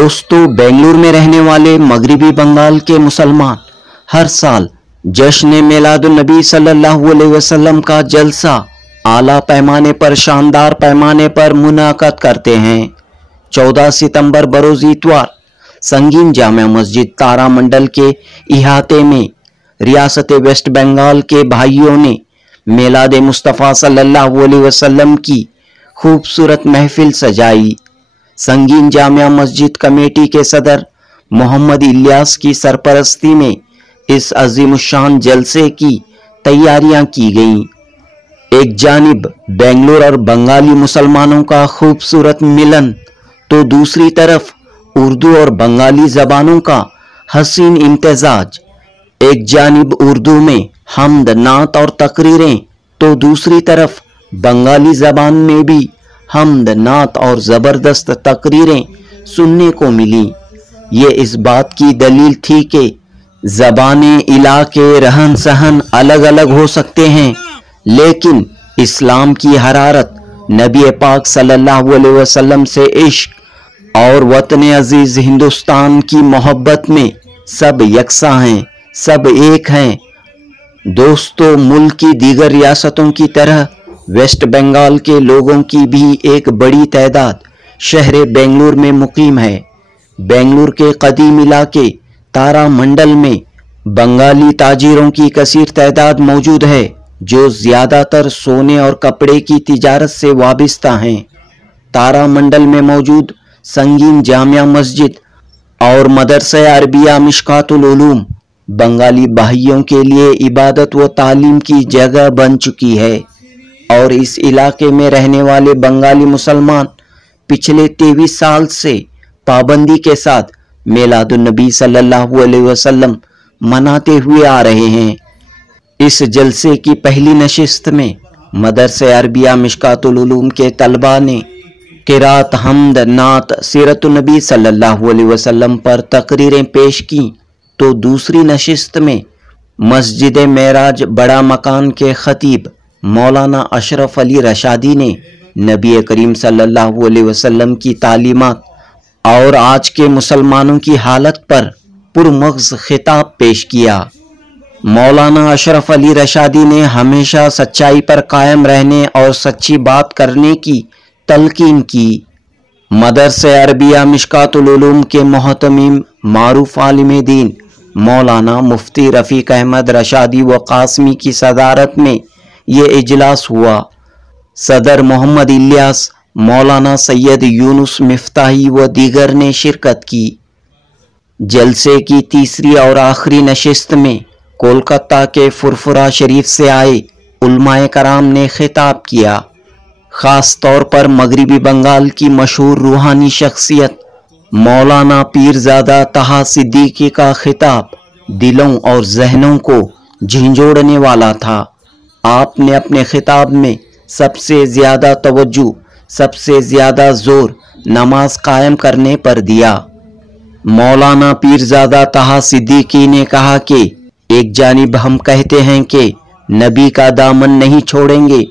दोस्तों, बेंगलुरु में रहने वाले मगरिबी बंगाल के मुसलमान हर साल जश्न मिलादुन नबी सल्लल्लाहु अलैहि वसल्लम का जलसा आला पैमाने पर शानदार पैमाने पर मुनाकद करते हैं। 14 सितंबर बरोज इतवार संगीन जामिया मस्जिद तारामंडल के इहाते में रियासत वेस्ट बंगाल के भाइयों ने मिलाद मुस्तफ़ा सल्लल्लाहु अलैहि वसल्लम की खूबसूरत महफिल सजाई। संगीन जामिया मस्जिद कमेटी के सदर मोहम्मद इलियास की सरपरस्ती में इस अजीमुशान जलसे की तैयारियां की गईं। एक जानिब बेंगलुरु और बंगाली मुसलमानों का खूबसूरत मिलन तो दूसरी तरफ उर्दू और बंगाली जबानों का हसीन इम्तिजाज। एक जानिब उर्दू में हम्द नात और तकरीरें तो दूसरी तरफ बंगाली जबान में भी हम्द नात और ज़बरदस्त तकरीरें सुनने को मिली। ये इस बात की दलील थी कि ज़बाने इलाके रहन सहन अलग अलग हो सकते हैं, लेकिन इस्लाम की हरारत, नबी पाक सल्लल्लाहु अलैहि वसल्लम से इश्क और वतन अजीज हिंदुस्तान की मोहब्बत में सब यकसा हैं, सब एक हैं। दोस्तों, मुल्क की दीगर रियासतों की तरह वेस्ट बंगाल के लोगों की भी एक बड़ी तादाद शहर बेंगलुरु में मुकीम है। बेंगलुरु के कदीम इलाके तारामंडल में बंगाली ताजिरों की कसीर तादाद मौजूद है, जो ज़्यादातर सोने और कपड़े की तिजारत से वाबस्ता हैं। तारामंडल में मौजूद संगीन जामिया मस्जिद और मदरसा अरबिया मिशकातुल उलूम बंगाली भाइयों के लिए इबादत व तालीम की जगह बन चुकी है और इस इलाके में रहने वाले बंगाली मुसलमान पिछले 23 साल से पाबंदी के साथ मिलादुन नबी सल्लल्लाहु अलैहि वसल्लम मनाते हुए आ रहे हैं। इस जलसे की पहली नशिस्त में मदरसा अरबिया मिशकातुल उलूम के तलबा ने किरात, हम्द, नात, सीरतुन नबी सल्लल्लाहु अलैहि वसल्लम पर तकरीरें पेश की, तो दूसरी नशिस्त में मस्जिद मेराज बड़ा मकान के खतीब मौलाना अशरफ अली रशादी ने नबी करीम सल्लल्लाहु अलैहि वसल्लम की तालीमात और आज के मुसलमानों की हालत पर पुरमग़्ज़ खिताब पेश किया। मौलाना अशरफ अली रशादी ने हमेशा सच्चाई पर कायम रहने और सच्ची बात करने की तलकीन की। मदरसा अरबिया मिशकातुल उलूम के मोहतमीम मारूफ आलिम दीन मौलाना मुफ्ती रफ़ीक अहमद रशादी व कासमी की सदारत में ये इजलास हुआ। सदर मोहम्मद इलियास, मौलाना सैयद यूनुस मिफ्ताही व दीगर ने शिरकत की। जलसे की तीसरी और आखिरी नशिस्त में कोलकाता के फुरफुरा शरीफ से आए उलमाए कराम ने खिताब किया। ख़ास तौर पर मगरिबी बंगाल की मशहूर रूहानी शख्सियत मौलाना पीरज़ादा तहा सिद्दीकी का खिताब दिलों और जहनों को झिंझोड़ने वाला था। आपने अपने खिताब में सबसे ज़्यादा तवज्जो, सबसे ज़्यादा जोर नमाज कायम करने पर दिया। मौलाना पीरज़ादा तहा सिद्दीकी ने कहा कि एक जानिब हम कहते हैं कि नबी का दामन नहीं छोड़ेंगे,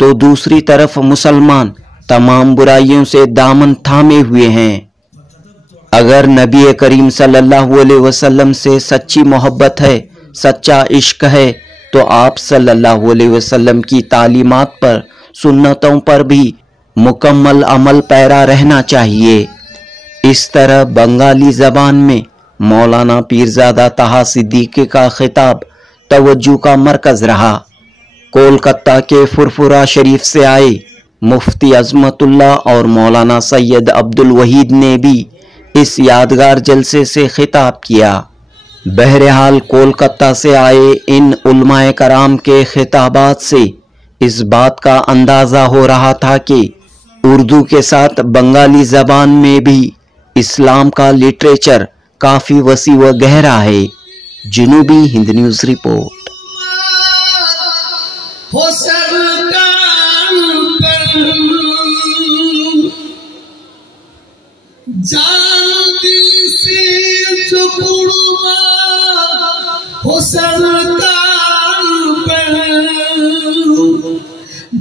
तो दूसरी तरफ मुसलमान तमाम बुराइयों से दामन थामे हुए हैं। अगर नबी करीम सल्लल्लाहु अलैहि वसल्लम से सच्ची मोहब्बत है, सच्चा इश्क है, तो आप सल्लल्लाहु अलैहि वसल्लम की तालीमात पर, सुन्नतों पर भी मुकम्मल अमल पैरा रहना चाहिए। इस तरह बंगाली ज़बान में मौलाना पीरज़ादा तहा सिद्दीकी का खिताब तवज्जो का मरकज़ रहा। कोलकाता के फुरफुरा शरीफ से आए मुफ्ती अज़मतुल्लाह और मौलाना सैयद अब्दुल वहीद ने भी इस यादगार जलसे से खिताब किया। बहरहाल कोलकाता से आए इन उलमाए कराम के खिताबात से इस बात का अंदाज़ा हो रहा था कि उर्दू के साथ बंगाली ज़बान में भी इस्लाम का लिटरेचर काफ़ी वसी व गहरा है। जनूबी हिंद न्यूज़ रिपोर्ट।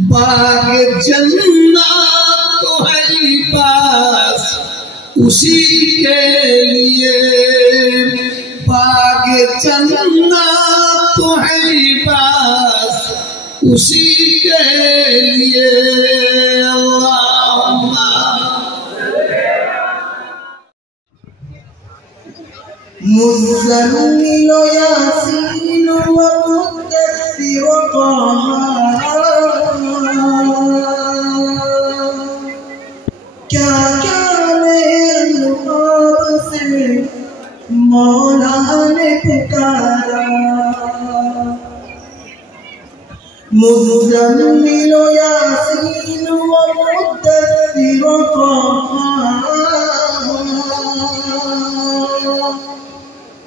बाग जन्नत तो है पास उसी के लिए बाग जन्नत तो है बस उसी के लिए अल्लाहुम्मा मुज़म्मिल यासीन व मुद्दस्सिर क्या क्या से मौला ने पुकारा मुज़म्मिल यासीन व मुद्दस्सिर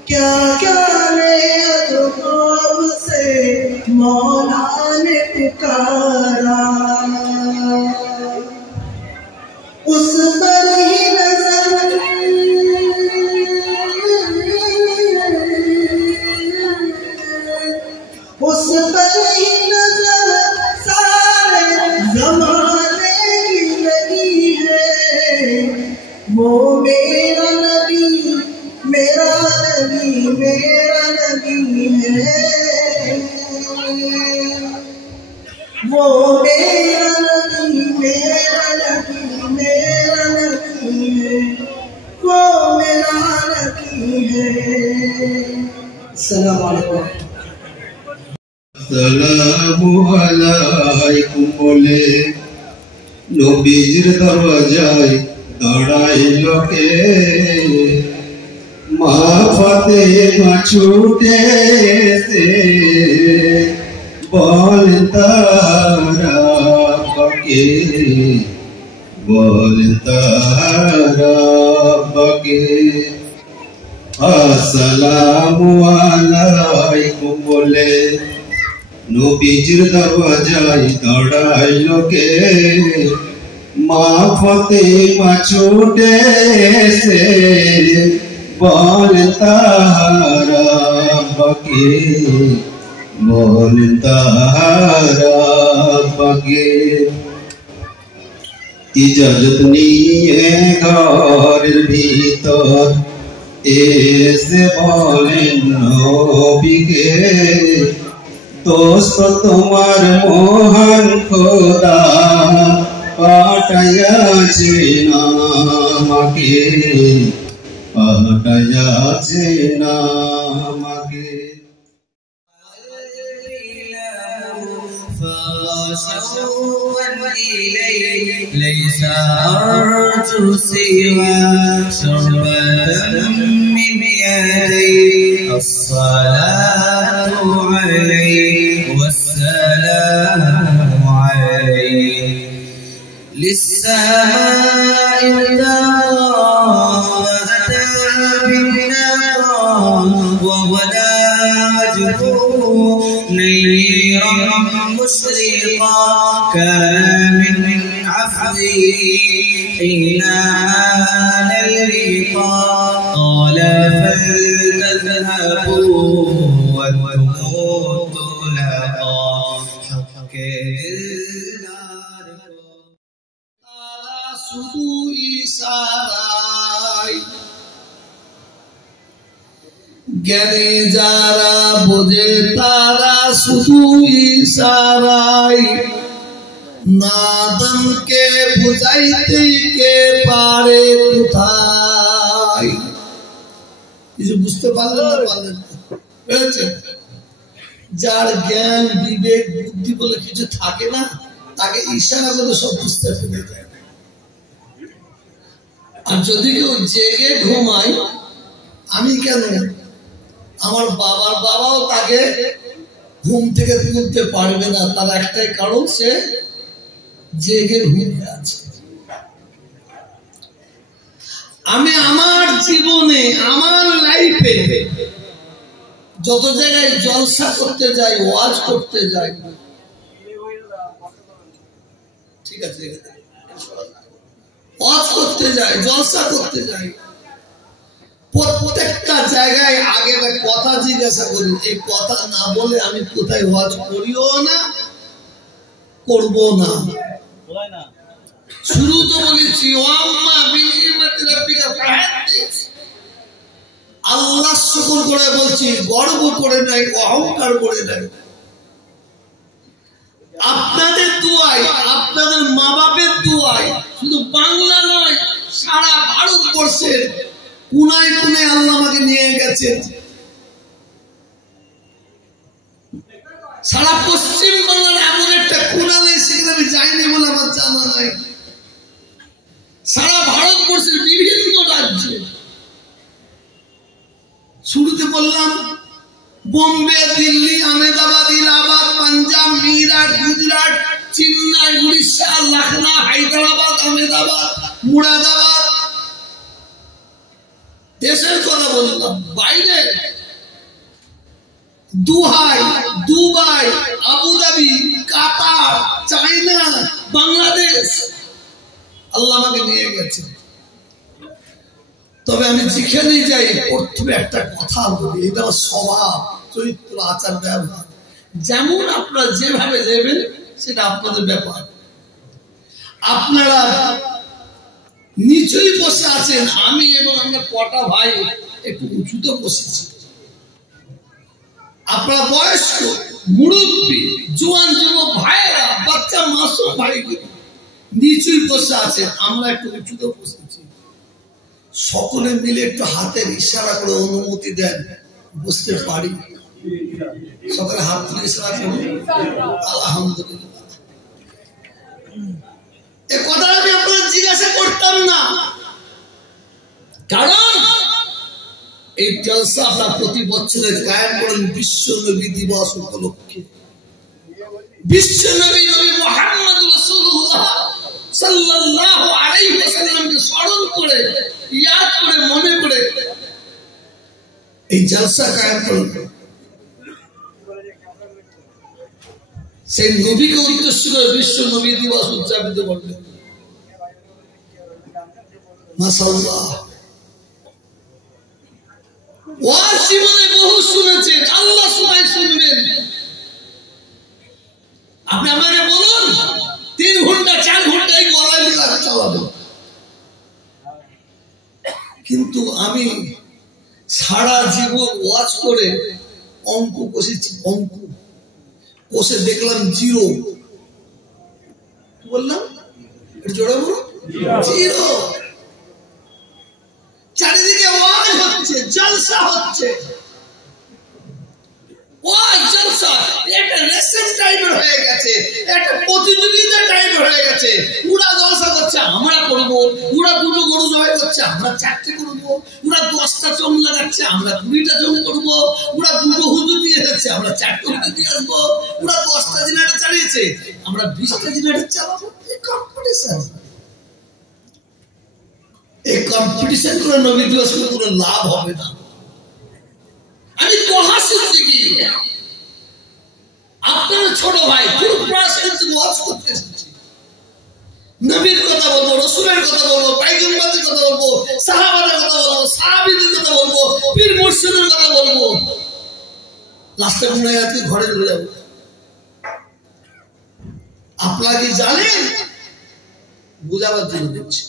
क्या क्या से मौला ने पुकारा उस पर ही नजर उस पर ही नजर सारे ज़माने की लगी है वो मेरा नबी मेरा नबी मेरा नबी है वो मेरा नबी मेरा नबी मेरा नबी है वो मेरा नबी है। अस्सलामु अलैकुम। আসসালামু আলাইকুম বলে নবীর দরজায় দাঁড়াইল কে মা ফাতেমা ছুটে এসে বলেন তারা বাকে বলেন তারা বাকে আসসালামু আলাইকুম বলে নবীজির দরজায় দাঁড়াইল কে মা ফাতেমা ছুটে এসে বলেন তারা বাকে বলেন তারা বাকে ইজাজত নিয়ে ঘরের ভিতর এসে বলেন নবীকে দোস্ত তোমার মহান খোদা পাঠাইয়াছে আমাকে পাঠাইয়াছে আমাকে شوقا إليه ليس أرجو سوى شربة من يديه الصلاة عليه والسلام عليه للسماء أتى بالنقى وغدا وجهه نيرا مشرقا كان من عفوه حين آن اللقاء قال فلتذهبوا وتموت لقا حق دلدار তারা শুধু ইশারায় জ্ঞানে যারা বোঝে তারা শুধু ইশারায় নাদানকে বুঝাইতে কে পারে কোথায় কিছু বুঝতে পারলেন না পারলেন বুঝেছে যার জ্ঞান বিবেক বুদ্ধি বলে কিছু থাকে না তাকে ইশারা করে সব বুঝতে পেরে যায় আর যদি কেউ জেগে ঘুমায় আমি কেন আমার বাবার বাবাও তাকে ঘুম থেকে তুলতে পারবে না তার একটাই কারণ সে জেগে ঘুমিয়ে আছে আমি আমার জীবনে আমার লাইফে যত জায়গায় জলসা করতে যাই ওয়াজ করতে যাই ঠিক আছে ওয়াজ করতে যাই জলসা করতে যাই প্রত্যেকটা জায়গায় আগে কথা জিজ্ঞাসা করি এই কথা না বলে আমি কোথায় ওয়াজ করিও না করবো না শুরু তো বলেছি ওয়াম্মা বিনিমাতি রাব্বিকা ফাহাদ্দিস, আল্লাহ শুকর করে বলছি, গর্ব করে নাই, অহংকার করে নাই। আপনাদের দুয়ায়, আপনাদের মা বাপের দুয়ায়, শুধু বাংলা নয় সারা ভারতবর্ষের কোনায় কোনায় আল্লাহ আমাকে নিয়ে গেছেন। সারা পশ্চিম বাংলার এমন একটা কোনা নেই সেখানে আমি যাইনি বলে আমার জানা নাই। সারা ভারতবর্ষের বিভিন্ন রাজ্যে, শুরুতে বললাম বোম্বে, দিল্লি, আহমেদাবাদ, ইলাহাবাদ, পাঞ্জাব, মিরাট, গুজরাট, চেন্নাই, উড়িষ্যা, লখনৌ, হায়দ্রাবাদ, আহমেদাবাদ, মুরাদাবাদ, দেশের কথা বললাম, বাইরে দুহাই, দুবাই, আবুধাবি, কাতার, চায়না, বাংলাদেশ, আল্লাহ আমাকে নিয়ে গেছে। তবে আমি যেখানে যাই প্রথমে একটা কথা বলি, এটা স্বভাব, চরিত্র, আচার, ব্যবহার। যেমন আপনারা যেভাবে নেবেন সেটা আপনাদের ব্যাপার। আপনারা নিচুই বসে আছেন, আমি এবং আমরা কটা ভাই একটু উঁচুতে বসেছি। আপনারা বয়স্ক, মুরব্বী, জোয়ান যুবক ভাইয়েরা, বাচ্চা মাসুম ভাইগুলো নিচুই বসে আছেন, আমরা একটু উঁচুতে বসেছি। সকলে মিলে একটু হাতের ইশারা করে অনুমতি দেন, বুঝতে পারি। সকলে হাত তুলে ইশারা করুন। আলহামদুলিল্লাহ। এ কথা আমি আপনাদের জিজ্ঞাসা করতাম না, কারণ এই জলসা আপনার প্রতি বছরে কায়েম করেন বিশ্ব নবী দিবস উপলক্ষে। বিশ্ব নবী নবী মুহাম্মদ রাসূলুল্লাহ সাল্লাল্লাহু আলাইহি ওয়াসাল্লামকে স্মরণ করে, ইয়াদ করে, মনে করে এই জলসা কায়েম করেন। সেই নবীকে উদ্দেশ্য করে বিশ্ব নবী দিবস উদযাপিত করবেন। মাশাআল্লাহ। ওয়াজ জীবনে বহু শুনেছেন, আল্লাহ সবাই শুনবেন। আপনি আমাকে বলুন 3 ঘন্টা 4 ঘন্টা এই গলায় দিয়ে চালাবো, কিন্তু আমি সারা জীবন ওয়াজ করে অঙ্ক কষেছি, অঙ্ক কষে দেখলাম 0। বললাম জোড়া বলো 0। চারিদিকে ওয়াজ হচ্ছে, জলসা হচ্ছে, ওয়াজ জলসা একটা রেসেন্ট টাইপের হয়ে গেছে, একটা প্রতিযোগিতা টাইপের হয়ে গেছে। ওরা জলসা করছে, আমরা করব। ওরা 2টো গরু জবাই করছে, আমরা 4টে করব। ওরা 10টা চোখ লাগাচ্ছে, আমরা 20টা চোখ করব। ওরা 2টো হুজুর নিয়ে যাচ্ছে, আমরা 4টে হুজুর নিয়ে আসবো। ওরা 10টা জেনারেটর চালিয়েছে, আমরা 20টা জেনারেটর চালাবো। এই কম্পিটিশন, এই কম্পিটিশন করে নবী দিবস কোনো লাভ হবে না। আমি কহা সিদ্দিকী, আপনার ছোট ভাই, ওয়াজ করতে এসেছি। নবীর কথা বলবো, রসুলের কথা বলবো, পয়গম্বরের কথা বলবো, সাহাবাদের কথা বলবো, সাহাবীদের কথা বলবো, পীর মুর্শিদের কথা বলবো। লাস্টে মনে হয় আজকে ঘরে চলে যাবো। আপনারা কি জানেন, বুঝাবার জন্য দিচ্ছি,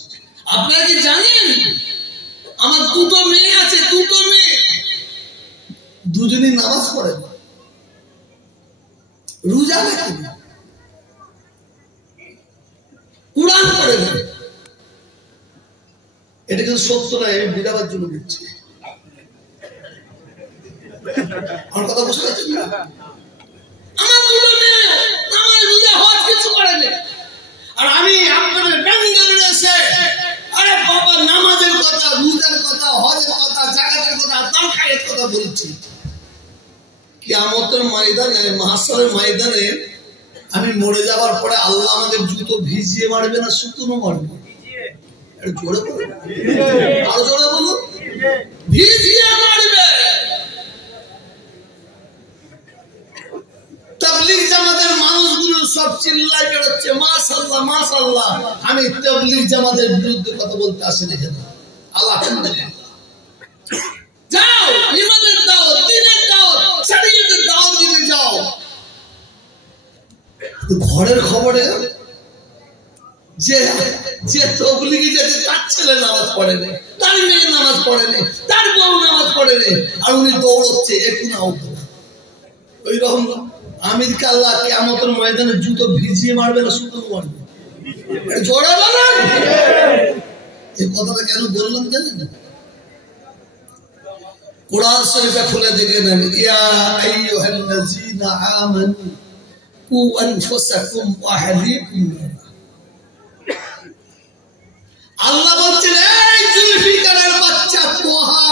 আপনারা কি জানেন আমার 2টো মেয়ে আছে, 2টো মেয়ে, দুজনই নামাজ পড়ে না, রোজা রাখে না, কুরআন পড়ে না। এটা কিন্তু সত্য নয়, আমি বুঝাবার জন্য দিচ্ছি। আমার কথা বুঝতে পারছেন না? আমার 2টো মেয়ে নামাজ, রোজা, হজ কিছু করে না। আর আমি আপনাদের বেঙ্গলের এসে, আরে বাবা, নামাজের কথা, রোজার কথা, হজের কথা, জাকাতের কথা, তানখায়ের কথা বলছি। কিয়ামতের ময়দানে, মাহশারের ময়দানে আমি মরে যাওয়ার পরে আল্লাহ আমাদের জুতো ভিজিয়ে মারবে না শুকনো মারবে? জোরে বলুন, আরো জোরে বলুন, ভিজিয়ে মারবে। তাবলীগ জামাতের মানুষগুলো সব চিল্লায় বেরোচ্ছে, মাশাআল্লাহ মাশাআল্লাহ। আমি তাবলীগ জামাতের বিরুদ্ধে কথা বলতে আসিনি এখানে, আলহামদুলিল্লাহ। যাও, ইমানের দাও, দ্বীনের দাও, শরীয়তের দাও দিতে যাও। ঘরের খবরে যে যে তবলিগে যেতে তার ছেলে নামাজ পড়েনি, তার মেয়ে নামাজ পড়েনি, তার বউ নামাজ পড়েনি, আর উনি দৌড়চ্ছে একটু না উঠে। ওই রকম আমির কাল্লা কিয়ামতের ময়দানে জুতো ভিজিয়ে মারবে না শুধু মারবে? জোরে বলেন। এই কথাটা কেন বললাম জানেন? কুরআন শরীফে খুলে দেখে নেন, ইয়া আইয়ুহাল্লাযীনা আমানু কু আনফুসাকুম ওয়া আহলিকুম। আল্লাহ বলছেন, এই জুলফিকারের বাচ্চা তোহা,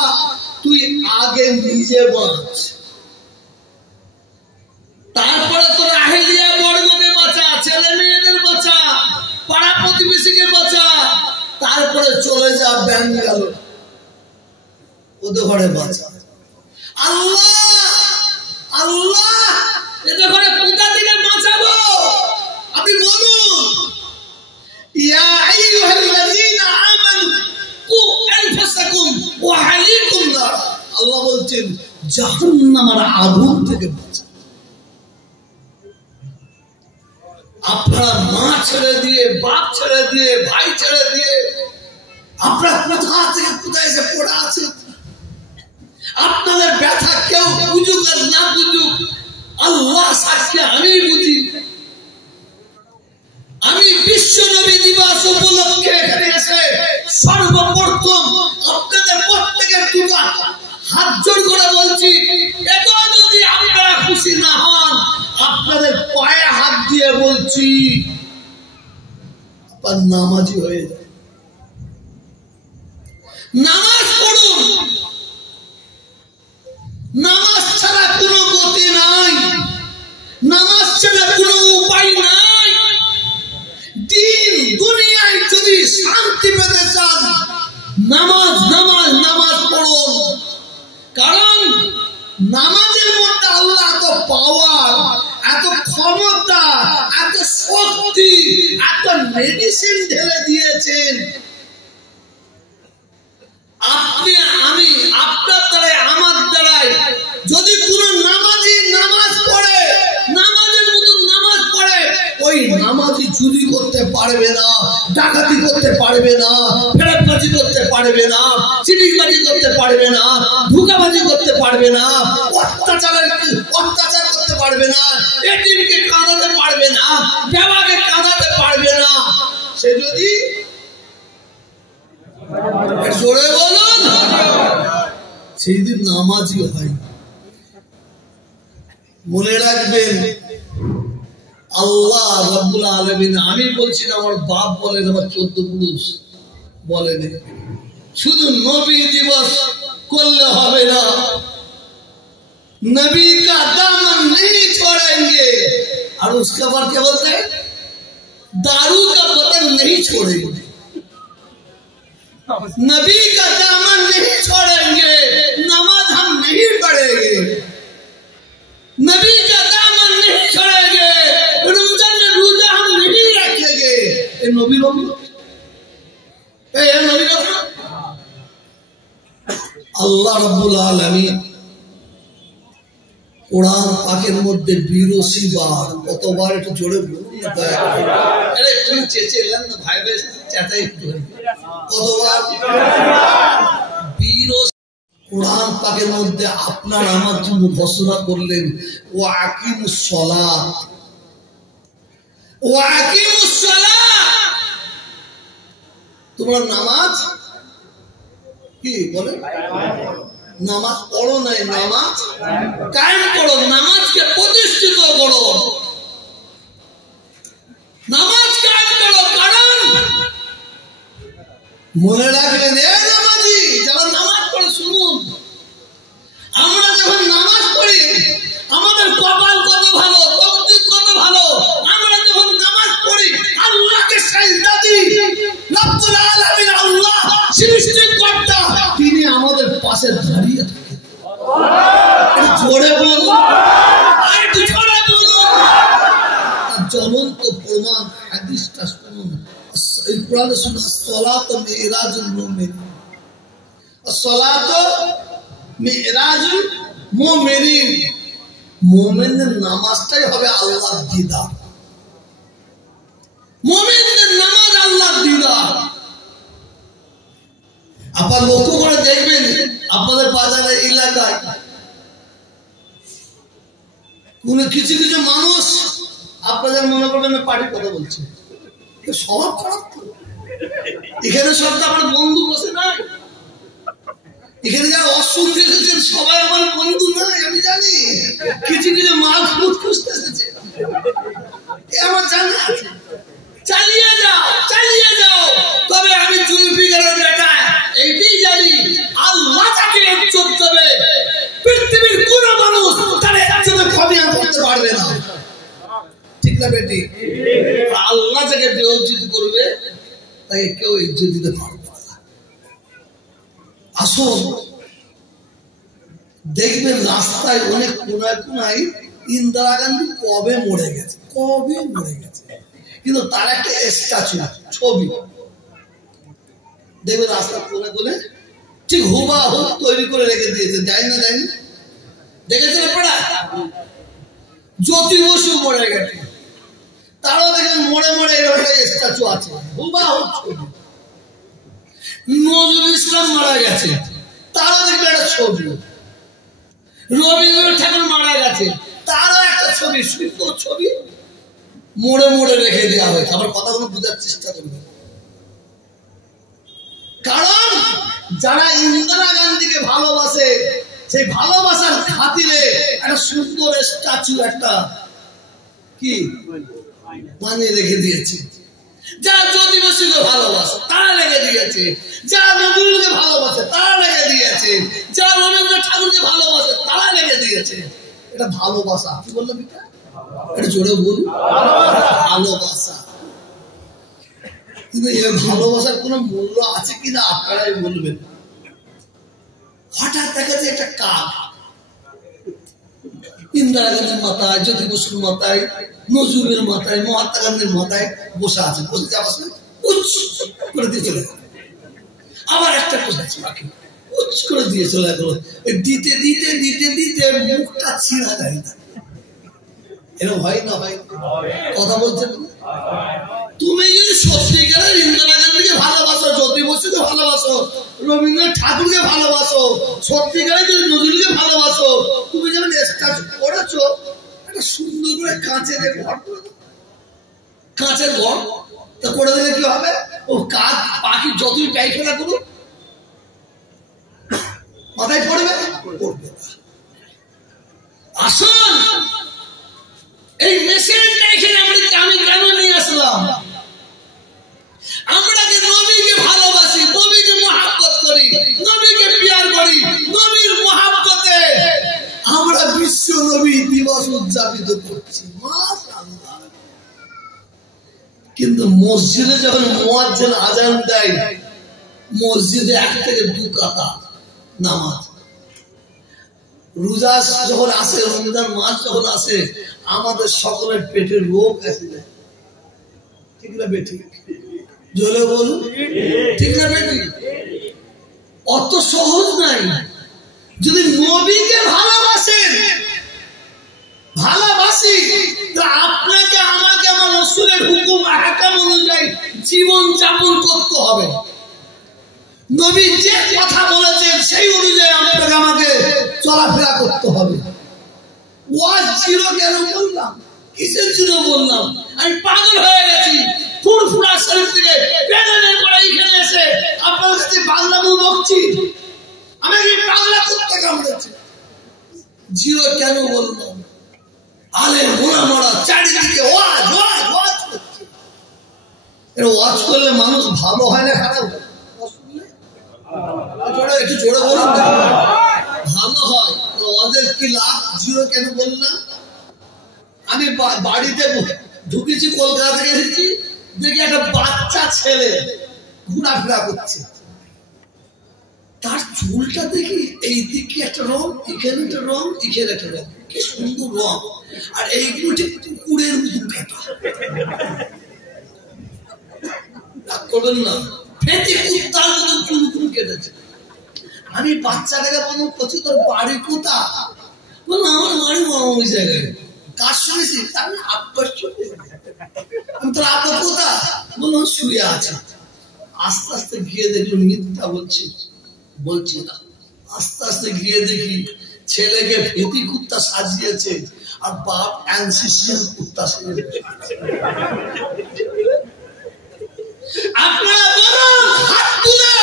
তুই আগে নিজে বাঁচ, তারপরে তোর আহলিয়া বর্গকে বাঁচা, ছেলে মেয়েদের বাঁচা, পাড়া প্রতিবেশীকে বাঁচা, তারপরে চলে যা বেঙ্গাল, ওদের ঘরে বাঁচা। আল্লাহ আল্লাহ এদের ঘরে পূজা দিলে বাঁচাবো? আপনি বলুন, ইয়া আইয়ুহাল্লাযীনা আমানু কু আনফুসাকুম ওয়া আহলিকুম নার। আল্লাহ বলছেন জাহান্নামের আগুন থেকে বাঁচা। আপনারা মা ছেড়ে দিয়ে, বাপ ছেড়ে দিয়ে, ভাই ছেড়ে দিয়ে আপনারা কোথা থেকে কোথায় এসে পড়ে আছে? আপনাদের ব্যথা কেউ বুঝুক আর না বুঝুক, আল্লাহ সাক্ষী আমি বুঝি। আমি বিশ্ব নবী দিবস উপলক্ষে এখানে এসে সর্বপ্রথম আপনাদের প্রত্যেকের দুটো হাত জোড় করে বলছি, এত যদি আপনারা খুশি না হন, আপনাদের পায়ে হাত দিয়ে বলছি আপনার নামাজি হয়ে যায়। নামাজ পড়ুন, নামাজ ছাড়া কোনো গতি নাই, নামাজ ছাড়া কোনো উপায় নাই। দিন দুনিয়ায় যদি শান্তি পেতে চান, নামাজ নামাজ নামাজ পড়ুন। কারণ নামাজের মধ্যে আল্লাহ এত পাওয়ার, এত ক্ষমতা, এত শক্তি, এত মেডিসিন ঢেলে দিয়েছেন। আপনি আমি আপনার দ্বারাই আমার দ্বারাই যদি কোন নামাজি নামাজ পড়ে, নামাজের মতন নামাজ পড়ে, ওই নামাজি চুরি করতে পারবে না, ডাকাতি করতে পারবে না, ফেরতবাজি করতে পারবে না, চিটিংবাজি করতে পারবে না, ধোঁকাবাজি করতে পারবে না, অত্যাচার করতে পারবে না, এতিমকে কাঁদাতে পারবে না, বেওয়াকে কাঁদাতে পারবে না। সে যদি জোরে বলুন, সেই দিন নামাজি হয়। মনে রাখবেন, আল্লাহ রাব্বুল আলামিন, আমি বলছি না, আমার বাপ বলেন, আমার 14 পুরুষ বলেন, শুধু নবী দিবস করলে হবে না, नबी का दामन नहीं छोड़ेंगे, और उसके बाद क्या बोलते हैं, दारू का बदन नहीं छोड़ेंगे। नबी का दामन नहीं छोड़ेंगे, नमाज हम नहीं पढ़ेंगे। नबी का दामन नहीं छोड़ेंगे, रमजान में रोजा हम नहीं रखेंगे। ये नबी लोग, ये नबी लोग, अल्लाह रब्बुल आलमीन কোরআন পাকের মধ্যে 82 বার, কতবার একটু জোরে বলুন না দয়া করে। আরে তুমি চেঁচেলেন না ভাই ভাই, চেঁচাই কতবার? 82 কোরআন পাকের মধ্যে আপনার আমার জন্য ঘোষণা করলেন, ওয়া আকিমুস সালাত, ওয়া আকিমুস সালাত। তোমরা নামাজ কি বলে, নামাজ পড়ো নাই, নামাজ কায়েম করো, নামাজকে প্রতিষ্ঠিত করো, নামাজ কায়েম করো। কারণ মনে রাখলেন, এ নামাজি যারা নামাজ পড়ে শুনুন, আমরা যখন নামাজ পড়ি আমাদের কপাল কত ভালো, তকদীর কত ভালো। আমরা যখন নামাজ পড়ি আল্লাহকে সিজদা দিই, রব্বুল আলামিন আল্লাহ সৃষ্টিকর্তা, তিনি আমাদের পাশে দাঁড়িয়ে থাকেন। জোরে বলুন, আরেকটু জোরে বলুন। জ্বলন্ত প্রমাণ হাদিসটা শুনুন, এই কোরআনে শুনুন, সালাত মিরাজুল মুমিন, সালাত মিরাজুল মুমিনিন। মুমিনের নামাজটাই হবে আল্লাহর দিদার, মুমিনের নামাজ আল্লাহ দিদার। আপনার লক্ষ্য করে দেখবেন আপনাদের বাজারের এলাকায় কোন কিছু কিছু মানুষ আপনাদের মনে করবেন না পার্টির কথা বলছে, স্বভাব খারাপ। এখানে সব তো আমার বন্ধু বসে নাই, এখানে যারা অসুস্থ এসেছেন সবাই আমার বন্ধু নাই, আমি জানি। কিছু কিছু মাল খুঁজ খুঁজতে এসেছে, আমার জানা আছে। চালিয়ে যাও, চালিয়ে যাও। তবে আমি জুলফিকারের বেটা এইটাই জানি, আল্লাহ তাকে ইজ্জত দেবে। পৃথিবীর কোন মানুষ তার ইজ্জতে কমিয়ে করতে পারবে না, ঠিক না বেটি? আল্লাহ যাকে বেইজ্জত করবে তাকে কেউ ইজ্জত দিতে পারবে না। আসুন দেখবেন রাস্তায় অনেক কোনায় কোনায় ইন্দিরা গান্ধী কবে মরে গেছে, কবে মরে গেছে, কিন্তু তার একটা স্ট্যাচু, ছবি দেখবেন রাস্তার কোনে কোনে ঠিক হুবাহু তৈরি করে রেখে দিয়েছে। দেয় না, দেয় না? দেখেছেন আপনারা? জ্যোতি বসু মরে গেছে, তারাও দেখেন মোড়ে মোড়ে এরকম স্ট্যাচু আছে, হুবাহু ছবি। নজরুল ইসলাম মারা গেছে, তারাও দেখবেন একটা ছবি। রবীন্দ্রনাথ ঠাকুর মারা গেছে, তারও একটা ছবি, সুন্দর ছবি মোড়ে মোড়ে রেখে দেওয়া হয়েছে। আমার কথাগুলো বোঝার চেষ্টা করবেন। কারণ যারা ইন্দিরা গান্ধীকে ভালোবাসে, সেই ভালোবাসার খাতিরে একটা সুন্দর স্ট্যাচু একটা কি বানিয়ে রেখে দিয়েছে। যারা জ্যোতি বসুকে ভালোবাসে তারা রেখে দিয়েছে, যারা নজরুলকে ভালোবাসে তারা রেখে দিয়েছে, যারা রবীন্দ্রনাথ ঠাকুরকে ভালোবাসে তারা রেখে দিয়েছে। এটা ভালোবাসা। কি বললাম এটা? এটা জোরে বলুন, ভালোবাসা। কিন্তু এই ভালোবাসার কোন মূল্য আছে কিনা আপনারাই বলবেন। হঠাৎ দেখা যায় একটা কাক ইন্দিরা গান্ধীর মাথায়, জ্যোতি বসুর মাথায়, নজরুলের মাথায়, মহাত্মা গান্ধীর মাথায় বসে আছে, বসে যাওয়ার সময় উচ্চ করে দিয়ে চলে গেল। আবার একটা বসেছে পাখি, উচ্চ করে দিয়ে চলে গেল। দিতে দিতে দিতে দিতে মুখটা ছিঁড়া যায় না। এরকম হয় না ভাই? কথা বলছেন? তুমি যদি সত্যিকারের ইন্দিরা গান্ধীকে ভালোবাসো, জ্যোতি বসুকে ভালোবাসো, রবীন্দ্রনাথ ঠাকুরকে ভালোবাসো, সত্যিকারের যদি নজরুলকে ভালোবাসো, তুমি যেমন স্ট্যাচু করেছো একটা সুন্দর করে কাঁচের ঘর করে দাও। কাঁচের ঘর তা করে দিলে কি হবে? ও কাক পাখি যতই গাই খেলা করুক মাথায় পড়বে, পড়বে না। আসুন এই মেসেজটা এখানে আমি কেন নিয়ে আসলাম? আমরা যে নবীকে ভালোবাসি, নবীকে মহাব্বত করি, নবীকে প্যার করি, নবীর মহাব্বতে আমরা বিশ্ব নবী দিবস উদযাপিত করছি, মাশাআল্লাহ। কিন্তু মসজিদে যখন মুয়াজ্জিন আযান দেয়, মসজিদে 1 থেকে 2 কাতার নামাজ। রোজা যখন আসে, রমজান মাস যখন আসে, আমাদের সকলের পেটের রোগ এসে যায়, ঠিক না বেটি? জলে বলুন, ঠিক না বেটি? অত সহজ নাই। যদি নবীকে ভালোবাসেন, ভালোবাসি, আপনাকে আমাকে আমার রাসূলের হুকুম আহকাম অনুযায়ী জীবন যাপন করতে হবে। নবী যে কথা বলেছেন সেই অনুযায়ী আপনাকে আমাকে চলাফেরা করতে হবে। ওয়াজ ছিল কেন বললাম, কিসের জন্য বললাম? আমি পাগল হয়ে গেছি। ফুরফুরা শরীফ থেকে প্যানেলের পরে এখানে এসে আপনার কাছে বাংলা বকছি, আমাকে বাংলা করতে কামড়েছে। জিরো কেন বললাম? আলে মোড়া চারিদিকে ওয়াজ ওয়াজ ওয়াজ করছে। এর ওয়াজ করলে মানুষ ভালো হয় না খারাপ হয়? একটু জোরে বলুন, ভালো হয়। ওয়াজের কি লাভ? জিরো কেন বললাম? আমি বাড়িতে ঢুকেছি, কলকাতা থেকে এসেছি, দেখি একটা বাচ্চা ছেলে ঘোরাফেরা করছে। তার চুলটা দেখি এই দিকে একটা রং, এখানে একটা রং, এখানে একটা রং, কি সুন্দর রং। আর এইগুলো ঠিক কুকুরের মতন কাটা। রাগ করবেন না, ফেটে কুত্তার মতন চুল কেটেছে। আমি বাচ্চাটাকে মনে করছি তোর বাড়ি কোথা? বললাম আমার বাড়ি ওই জায়গায়। কাজ শুনেছি আমি আব্বার শুনে আমি তোর আব্বা কোথা বললাম শুয়ে আছে আস্তে আস্তে গিয়ে দেখলাম মিথ্যা বলছি না আস্তে আস্তে গিয়ে দেখি ছেলেকে ফেতি কুত্তা সাজিয়েছে আর বাপ অ্যানসিস্টেন্ট কুত্তা সাজিয়েছে আপনারা বলুন হাত তুলে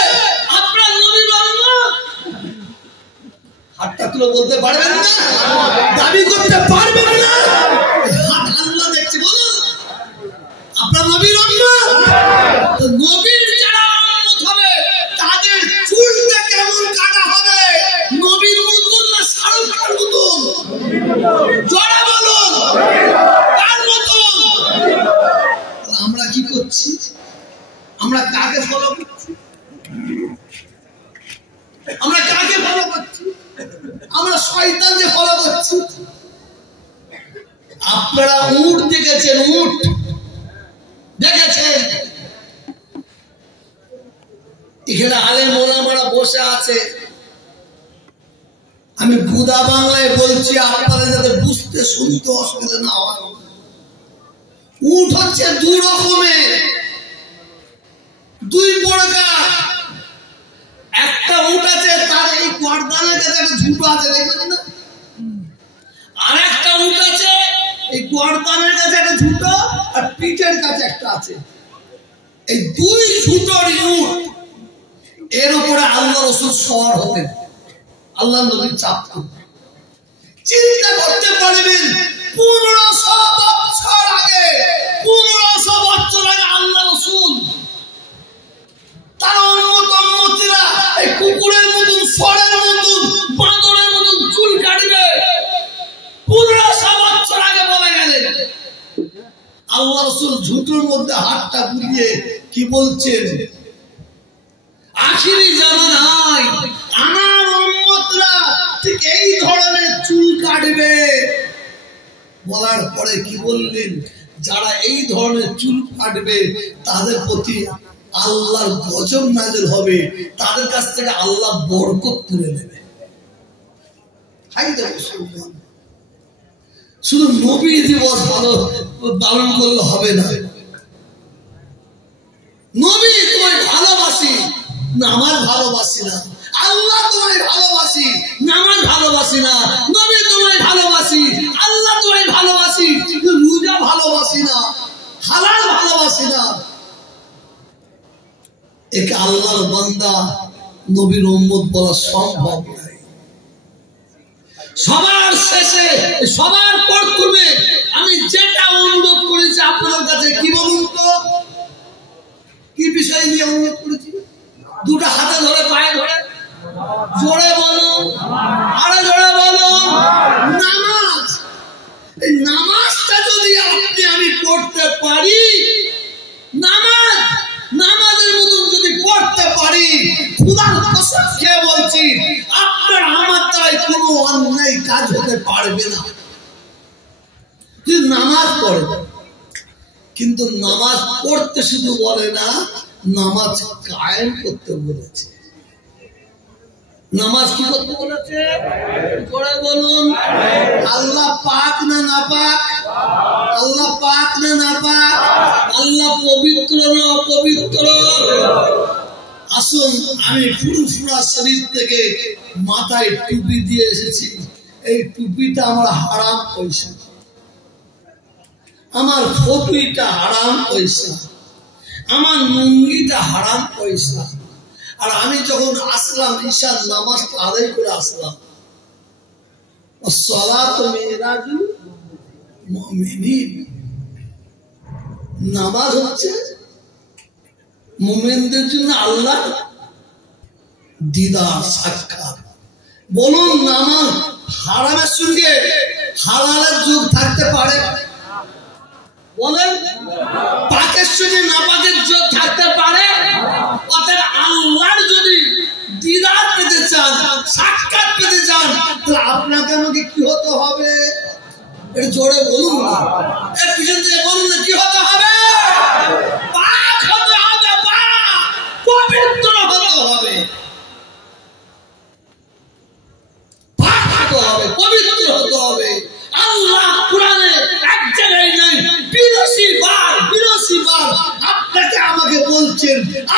আপনার নবী মোহাম্মদ হাতটা তুলে বলতে পারবেন না দাবি করতে পারবেন না হাত আল্লাহ দেখছে বলুন আপনার নবী মোহাম্মদ তো নবীর যারা উম্মত হবে তাদের চুলটা কেমন কাটা হবে নবীর মতন না শাহরুখ খান মতন জোরে বলুন কার মতন আমরা কি করছি আমরা কাকে ফলো করছি আমরা কাকে ফলো করছি আমরা শয়তানকে ফলো করছি আপনারা উট দেখেছেন উট দেখেছেন এখানে আলেম ওলামারা বসে আছে আমি বুদা বাংলায় বলছি আপনারা যাতে বুঝতে শুনতে অসুবিধা না হয় উট হচ্ছে দুই রকমের দুই প্রকার একটা উট আছে তার এই গর্দানের কাছে একটা ঝুঁটো আছে দেখবেন না আর একটা উট আছে এই গর্দানের কাছে একটা ঝুঁটো আর পিঠের কাছে একটা আছে এই দুই ঝুঁটোর উট এর উপরে আল্লাহ রাসূল সওয়ার হতেন আল্লাহ নবীর চাপতেন চিন্তা করতে পারবেন 1500 বছর আগে 1500 বছর আগে আল্লাহ রাসূল তার উম্মতিরা এই কুকুরের মতন ফড়ের মতন বাঁদরের মতন চুল কাটবে 1500 বছর আগে বলে গেলেন আল্লাহ রাসূল ঝুঁটোর মধ্যে হাতটা বুলিয়ে কি বলছেন আখিরি জামানায় আমার উম্মতরা ঠিক এই ধরনের চুল কাটবে বলার পরে কি বললেন যারা এই ধরনের চুল কাটবে তাদের প্রতি আল্লাহর গজব নাযিল হবে তাদের কাছ থেকে আল্লাহ বরকত তুলে নেবে শুধু নবী দিবস ভালো পালন করলে হবে না নবী তোমায় ভালোবাসি নামাজ ভালোবাসি না আল্লাহ তোমায় ভালোবাসি নামাজ ভালোবাসি না নবী তোমায় ভালোবাসি আল্লাহ তোমায় ভালোবাসি রোজা ভালোবাসি না হালাল ভালোবাসি না একে আল্লাহর বান্দা নবীর উম্মত বলা সম্ভব নয় সবার শেষে সবার প্রথমে আমি যেটা অনুরোধ করেছি আপনার কাছে কি বলুন তো কি বিষয় নিয়ে অনুরোধ করেছি দুটো হাতে ধরে পায়ে ধরে জোরে বলুন আরো জোরে বলুন নামাজ এই নামাজটা যদি আমি করতে পারি নামাজের মতন যদি পড়তে পারি খোদার কসম খেয়ে বলছি আপনার আমার দ্বারাই কোনো অন্যায় কাজ হতে পারবে না যদি নামাজ পড়ে কিন্তু নামাজ পড়তে শুধু বলে না নামাজ কায়েম করতে বলেছে নামাজ কি করতে বলেছে পড়ে বলুন আল্লাহ পাক না নাপাক আল্লাহ পাক না নাপাক আল্লাহ পবিত্র না অপবিত্র আসুন আমি ফুরফুরা শরীর থেকে মাথায় টুপি দিয়ে এসেছি এই টুপিটা আমার হারাম পয়সা আমার ফটুইটা হারাম পয়সা আমার লুঙ্গিটা হারাম পয়সা আর আমি যখন আসলাম ঈশার নামাজ আদায় করে আসলাম সালাতু মিরাজুল মুমিনিন নামাজ হচ্ছে মুমিনদের জন্য আল্লাহ দিদার সাক্ষাৎ বলুন নামাজ হারামের সঙ্গে হালালের যোগ থাকতে পারে বলেন পাকের সঙ্গে নাপাকের যোগ থাকতে পারে অর্থাৎ আল্লাহর যদি দিদার পেতে চান সাক্ষাৎ পেতে চান তাহলে আপনাকে আমাকে কি হতে হবে এটা জোরে বলুন না এর পিছন থেকে বলুন না কি হতে হবে পাক হতে হবে পবিত্র হতে হবে পাক হতে হবে পবিত্র হতে হবে আল্লাহ কোরআনে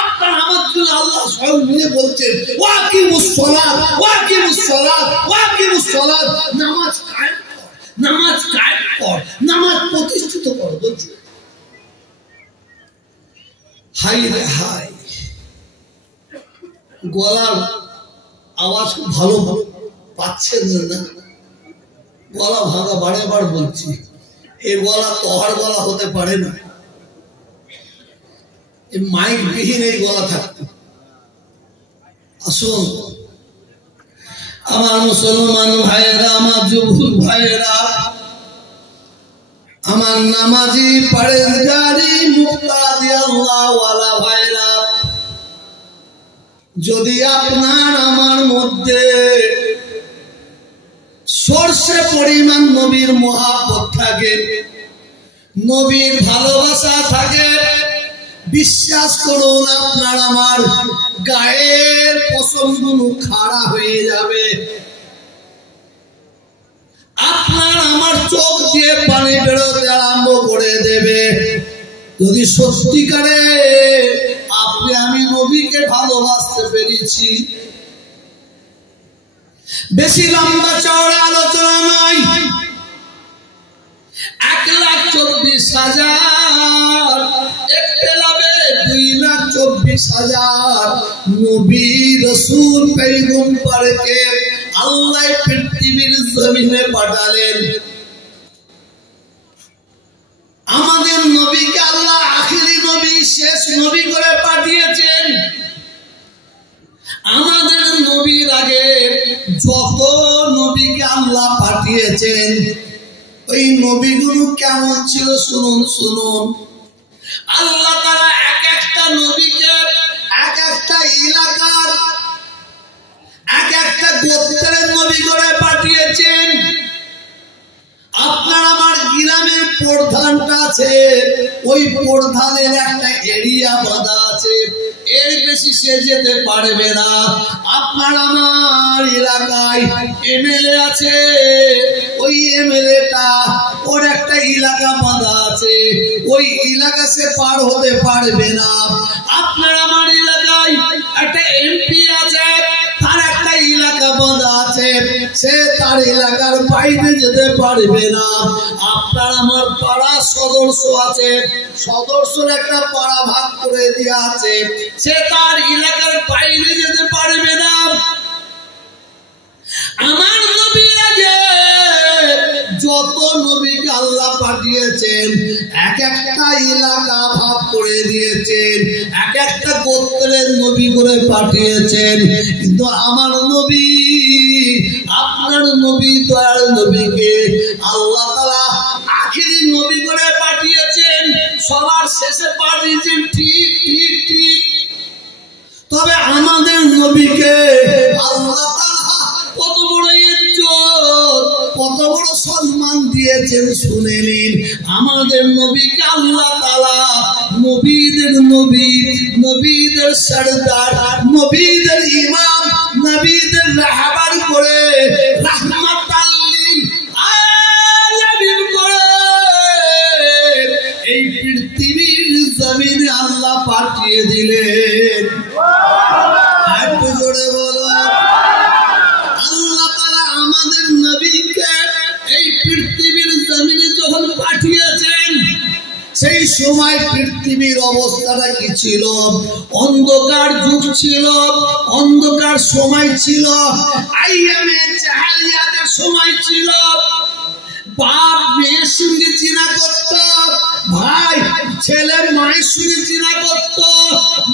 আপনার আমার জন্য আল্লাহ স্বয়ং নিজে বলছেন ওয়াকিমুস সালাত ওয়াকিমুস সালাত ওয়াকিমুস সালাত, নামাজ কায়েম কর, নামাজ কায়েম কর, নামাজ প্রতিষ্ঠিত কর বলছে। হাই রে হাই, গলার আওয়াজ খুব ভালো পাচ্ছেন না? গলা ভাঙা বারবার বলছি, এই গলা তোহার গলা হতে পারে না, এই মাইক বিহীন এই গলা থাকতো। আসুন আমার মুসলমান ভাইয়েরা, আমার যুবক ভাইয়েরা, আমার নামাজি পরেজগারি মুক্তাদি আল্লাহ ওয়ালা ভাইরা, যদি আপনার আমার মধ্যে সরষে পরিমাণ নবীর মহাব্বত থাকে, নবীর ভালোবাসা থাকে, বিশ্বাস করুন আপনার আমার গায়ের পশমগুলো খাড়া হয়ে যাবে, আপনার আমার চোখ দিয়ে পানি বেরোতে আরম্ভ করে দেবে। যদি সত্যিকারে আপনি আমি নবীকে ভালোবাসতে পেরেছি। বেশি লম্বা চওড়া আলোচনা নয়, 1,24,000 একতেলাবে 2,24,000 নবী রাসূল পয়গম্বরকে আল্লাহ পৃথিবীর জমিনে পাঠালেন। আমাদের নবীকে আল্লাহ আখিরি নবী, শেষ নবী করে পাঠিয়েছেন। আমাদের নবীর আগে যত নবীকে আল্লাহ পাঠিয়েছেন, ওই নবীগুলো কেমন ছিল শুনুন শুনুন। আল্লাহ তাআলা এক একটা নবীকে এক একটা এলাকার এক একটা গোত্রের নবী করে পাঠিয়েছেন। আপনার আমার গ্রামের প্রধানটা আছে, ওই প্রধানের একটা এরিয়া বাঁধা আছে, এর বেশি সে যেতে পারবে না। আপনার আমার এলাকায় এমএলএ আছে, ওই এমএলএটা ওর একটা এলাকা বাঁধা আছে, ওই এলাকা সে পার হতে পারবে না। আপনার আমার এলাকায় একটা এমপি আছে, তার একটা এলাকা বাঁধা আছে, সে তার এলাকার বাইরে যেতে পারবে না। আপনার আমার পাড়া সদস্য আছে, সদস্যর একটা পাড়া ভাগ করে দেওয়া আছে, সে তার এলাকার বাইরে যেতে পারবে না। আমার নবীর আগে যত নবীকে আল্লাহ পাঠিয়েছেন, এক একটা এলাকা ভাগ করে দিয়েছেন, এক একটা গোত্রের নবী করে পাঠিয়েছেন। কিন্তু আমার নবী, আপনার নবী, দয়াল নবীকে আল্লাহ তাআলা আখিরি নবী করে পাঠিয়েছেন, সবার শেষে পাঠিয়েছেন। ঠিক ঠিক ঠিক, তবে আমাদের নবীকে আল্লাহ তাআলা কত বড় ইজ্জত, কত বড় সম্মান দিয়েছেন শুনে নিন। আমাদের নবীকে আল্লাহ তাআলা নবীদের নবী, নবীদের সরদার, নবীদের ইমাম, নবীদের রাহবার করে রাহমাতাল লিল আলামিন করে এই পৃথিবীর জমিনে আল্লাহ পাঠিয়ে দিলেন। একটু জোরে বলো। আল্লাহ তাআলা আমাদের নবীকে এই পৃথিবীর জমিনে যখন পাঠিয়েছেন, সেই সময় পৃথিবীর অবস্থাটা কি ছিল? অন্ধকার যুগ ছিল, অন্ধকার সময় ছিল, আইয়ামে জাহেলিয়াতের সময় ছিল। বাপ মেয়ের সঙ্গে জিনা করত, ভাই ছেলে মায়ের সঙ্গে জিনা করত,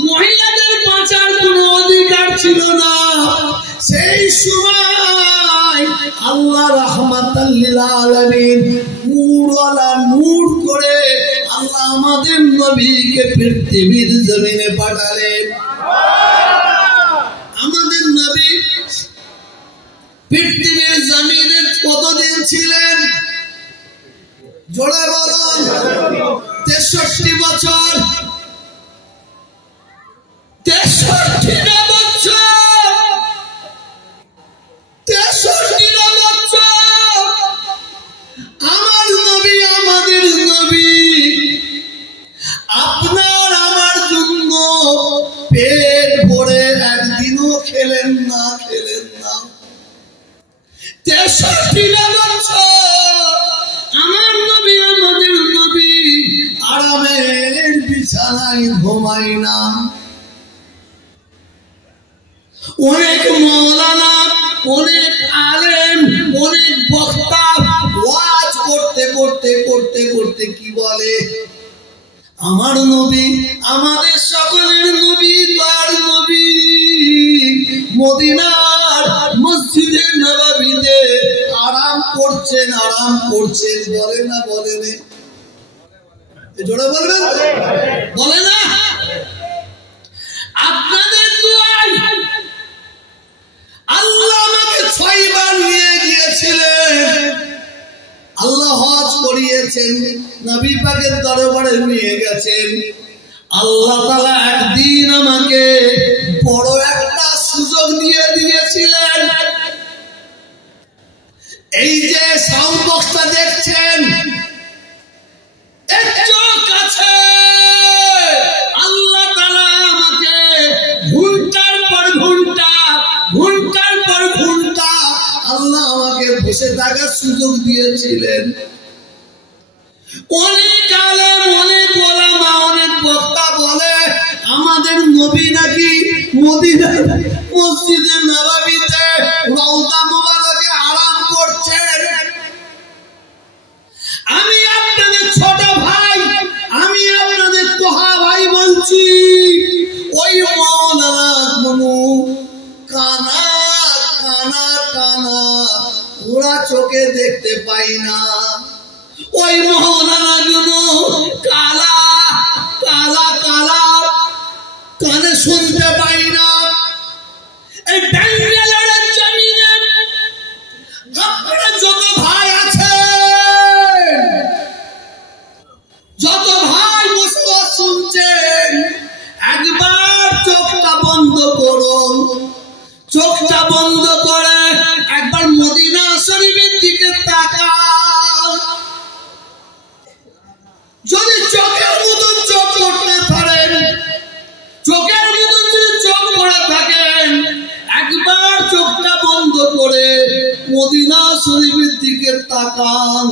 মহিলাদের বাঁচার কোনো অধিকার ছিল না। সেই সময় আল্লাহ রাহমাতাল লিল আলামিন নূরওয়ালা নূর করে আল্লাহ আমাদের নবীকে পৃথিবীর জমিনে পাঠালেন। আমাদের নবী পৃথিবীর জমিনে কতদিন ছিলেন? জোরে বলুন। 63 বছর। 63 বছর, 63 বছর আমার নবী, আমাদের নবী আপনার আমার জন্য নাই ঘুমাই না। অনেক মৌলানা, অনেক আলেম, অনেক বক্তা ওয়াজ করতে করতে করতে করতে কি বলে, আমার নবী, আমাদের সকলের নবী, তার নবী মদিনার মসজিদে নববীতে আরাম করছেন, আরাম করছেন। বলে না বলে না? জোরে বলবেন, বলে না? আপনাদের দুয়ায় আল্লাহ আমাকে 6 বার নিয়ে গিয়েছিলেন, আল্লাহ হজ করিয়েছেন, নবী পাকের দরবারে নিয়ে গেছেন। আল্লাহ তাআলা একদিন আমাকে বড় একটা সুযোগ দিয়ে দিয়েছিলেন। এই যে সাউন্ড বক্সটা দেখছেন, একটু কাছে আল্লাহ তাআলা আমাকে ঘন্টার পর ঘন্টা, ঘন্টার পর ঘন্টা আল্লাহ আমাকে বসে থাকার সুযোগ দিয়েছিলেন। অনেক আলেম, অনেক ওলামা, অনেক বক্তা বলে আমাদের নবী নাকি মদিনার মসজিদে নববীতে রওজা মুবারকে আরাম করছেন। আমি আপনাদের ছোট ভাই, আমি আপনাদের তোহা ভাই বলছি, ওই মৌলানা মনু কানা কানা কানা, ওরা চোখে দেখতে পাই না। ওই মৌলানা গুলো কালা কালা কালা, কানে শুনতে পাই না। এই ব্যাঙ্গালোরের জমিনে আপনারা যত ভাই আছে, যত ভাই বসে শুনছেন, একবার চোখটা বন্ধ করুন, চোখটা বন্ধ করে একবার মদিনা শরীফের দিকে তাকান। যদি চোখের মতন চোখ করতে পারেন, চোখের মতন যদি চোখ করে থাকেন, একবার চোখটা বন্ধ করে মদিনা শরীফের দিকে তাকান।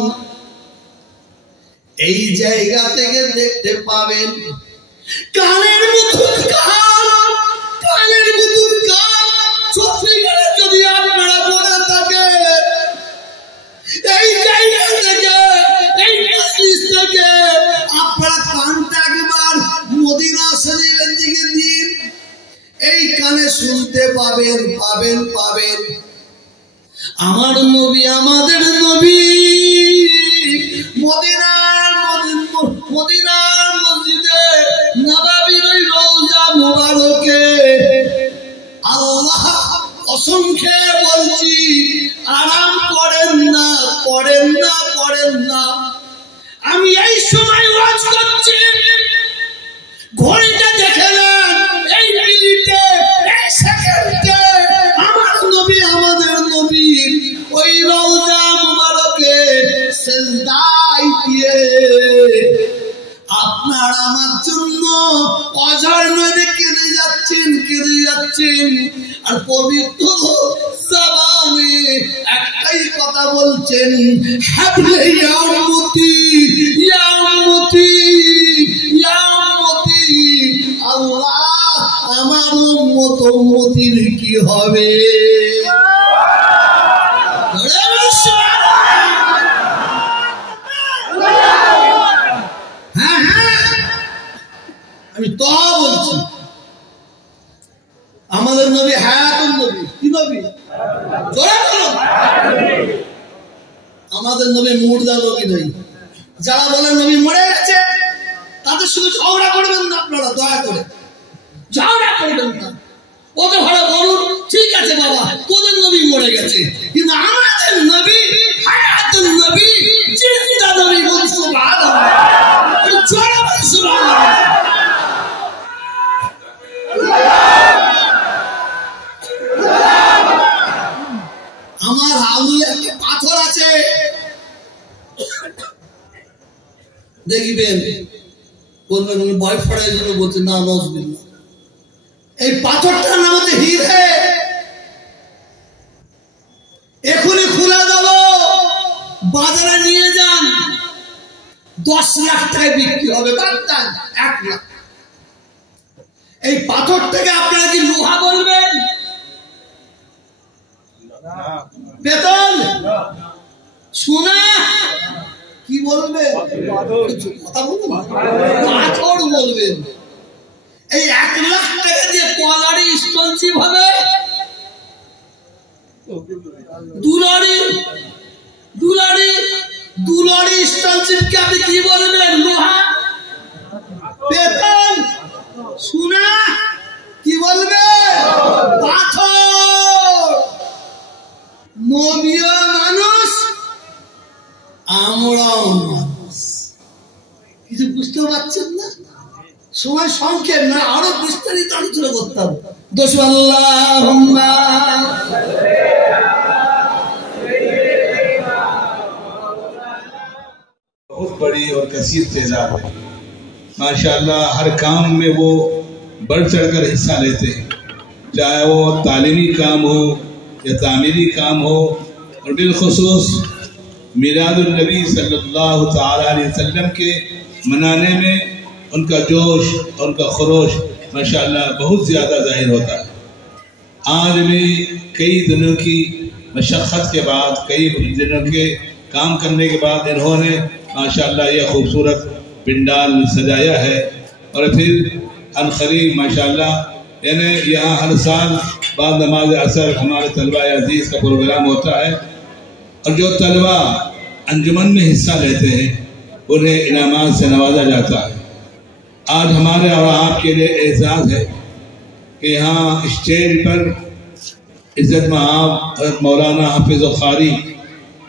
এই জায়গা থেকে দেখতে পাবেন কানের মতন কান, কানের মতন কান চোখে যদি আপনারা পড়ে থাকে, এই জায়গা থেকে, এই মজলিস থেকে আপনারা কানটা একবার মদিনা শরীফের দিকে দিন, এই কানে শুনতে পাবেন, পাবেন পাবেন। আমার নবী, আমাদের নবী মদিনার মসজিদে নববীর ওই রওজা মুবারকে আল্লাহ অসংখ্য বলছি আরাম করেন না, করেন না, করেন না। আমি এই সময় ওয়াজ করছি, ঘড়িটা দেখে নেন, এই মিনিটে, এই সেকেন্ডে আমার নবী, আমাদের নবী ওই রওজা মুবারকে সিজদায় দিয়ে আপনার আমার জন্য অঝর নদী কেঁদে যাচ্ছেন, কেঁদে যাচ্ছেন। আর পবিত্র জবানে একটাই কথা বলছেন, হাবলে ইয়া উম্মতি, ইয়া উম্মতি, ইয়া উম্মতি। আল্লাহ, আমার উম্মত উম্মতির কি হবে? হ্যাঁ হ্যাঁ, আমি তো বলছি আমাদের নবী হায়াতুন নবী। কি নবী? আমাদের নবী মুর্দা নবী নই। যারা বলে নবী মরে গেছে, তাদের সঙ্গে ঝগড়া করবেন না আপনারা, দয়া করে ঝগড়া করবেন না। ওদের ভালো বলুন, ঠিক আছে বাবা, তোদের নবী মরে গেছে, কিন্তু আমাদের নবী হায়াতুন নবী, জিন্দা নবী। বলি সুবহানাল্লাহ, জোরে বলি সুবহানাল্লাহ। আমার আঙুলে একটা পাথর আছে, দেখিবেন বলবেন উনি বয়ফ্রেন্ডের জন্য বলছেন, না নজবিল্লাহ। এই পাথরটার নাম হচ্ছে হিরে। এখনই খুলে দেব, বাজারে নিয়ে যান, 10 লাখ টাকায় বিক্রি হবে। বাদ দেন 1 লাখ, এই পাথরটাকে আপনারা কি লোহা বলবেন? পেতল, সোনা কি বলবেন? কথা বলবেন, পাথর বলবেন। এই 1 লাখ টাকা দিয়ে কলারি স্টনশিপ হবে, দুলারি স্টনশিপকে আপনি কি বলবেন? লোহা, পেতল, সোনা কি বলবে? পাথর। নবীও মানুষ, আমরাও মানুষ। কিছু বুঝতে পারছেন না? সময় সংক্ষেপ, না আরো বিস্তারিত আলোচনা করতাম। দোষ আল্লাহুম্মা बहुत बड़ी और कसीर तेजाब है माशाअल्लाह। हर काम में वो बढ़ चढ़कर हिस्सा लेते हैं, चाहे वो तालीमी काम हो या तामीरी काम हो। और बिलखुसूस मिलादुन नबी सल्लल्लाहु ताला अलैहि वसल्लम के मनाने में उनका जोश और उनका खरोश माशाअल्लाह बहुत ज़्यादा ज़ाहिर होता है। आज भी कई दिनों की मशक्क़त के बाद, कई दिनों के काम करने के बाद इन्होंने माशाअल्लाह यह खूबसूरत पिंडाल सजाया है। और फिर अनकरीब माशाअल्लाह यानी यहाँ हर साल बाद नमाज असर हमारे तलबा अजीज़ का प्रोग्राम होता है, और जो तलबा अंजुमन में हिस्सा लेते हैं उन्हें इनामात से नवाजा जाता है। आज हमारे और आपके लिए एजाज़ है कि यहाँ स्टेज पर इज़्ज़त मआब हज़रत मौलाना हाफिज़ क़ारी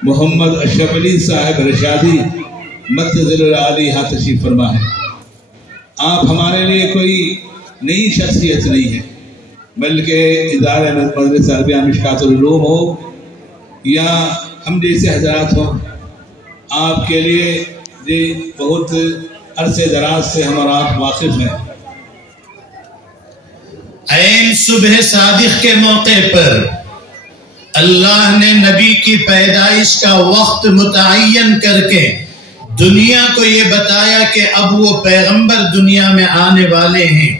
मोहम्मद अशरफ अली साहब रशादी मद्दज़िल आली यहाँ तशरीफ़ फरमा है। आप हमारे लिए कोई नई शख्सियत नहीं है, बल्कि इदारे मजलिस अरबिया मिशकातुल उलूम हो या हम जैसे हज़रात हो, आपके लिए ये बहुत अरसे दराज से हम और आप वाकिफ हैं। ऐन सुबह सादिक के मौके पर अल्लाह ने नबी की पैदाइश का वक्त मुतय्यन करके दुनिया को ये बताया कि अब वो पैगंबर दुनिया में आने वाले हैं,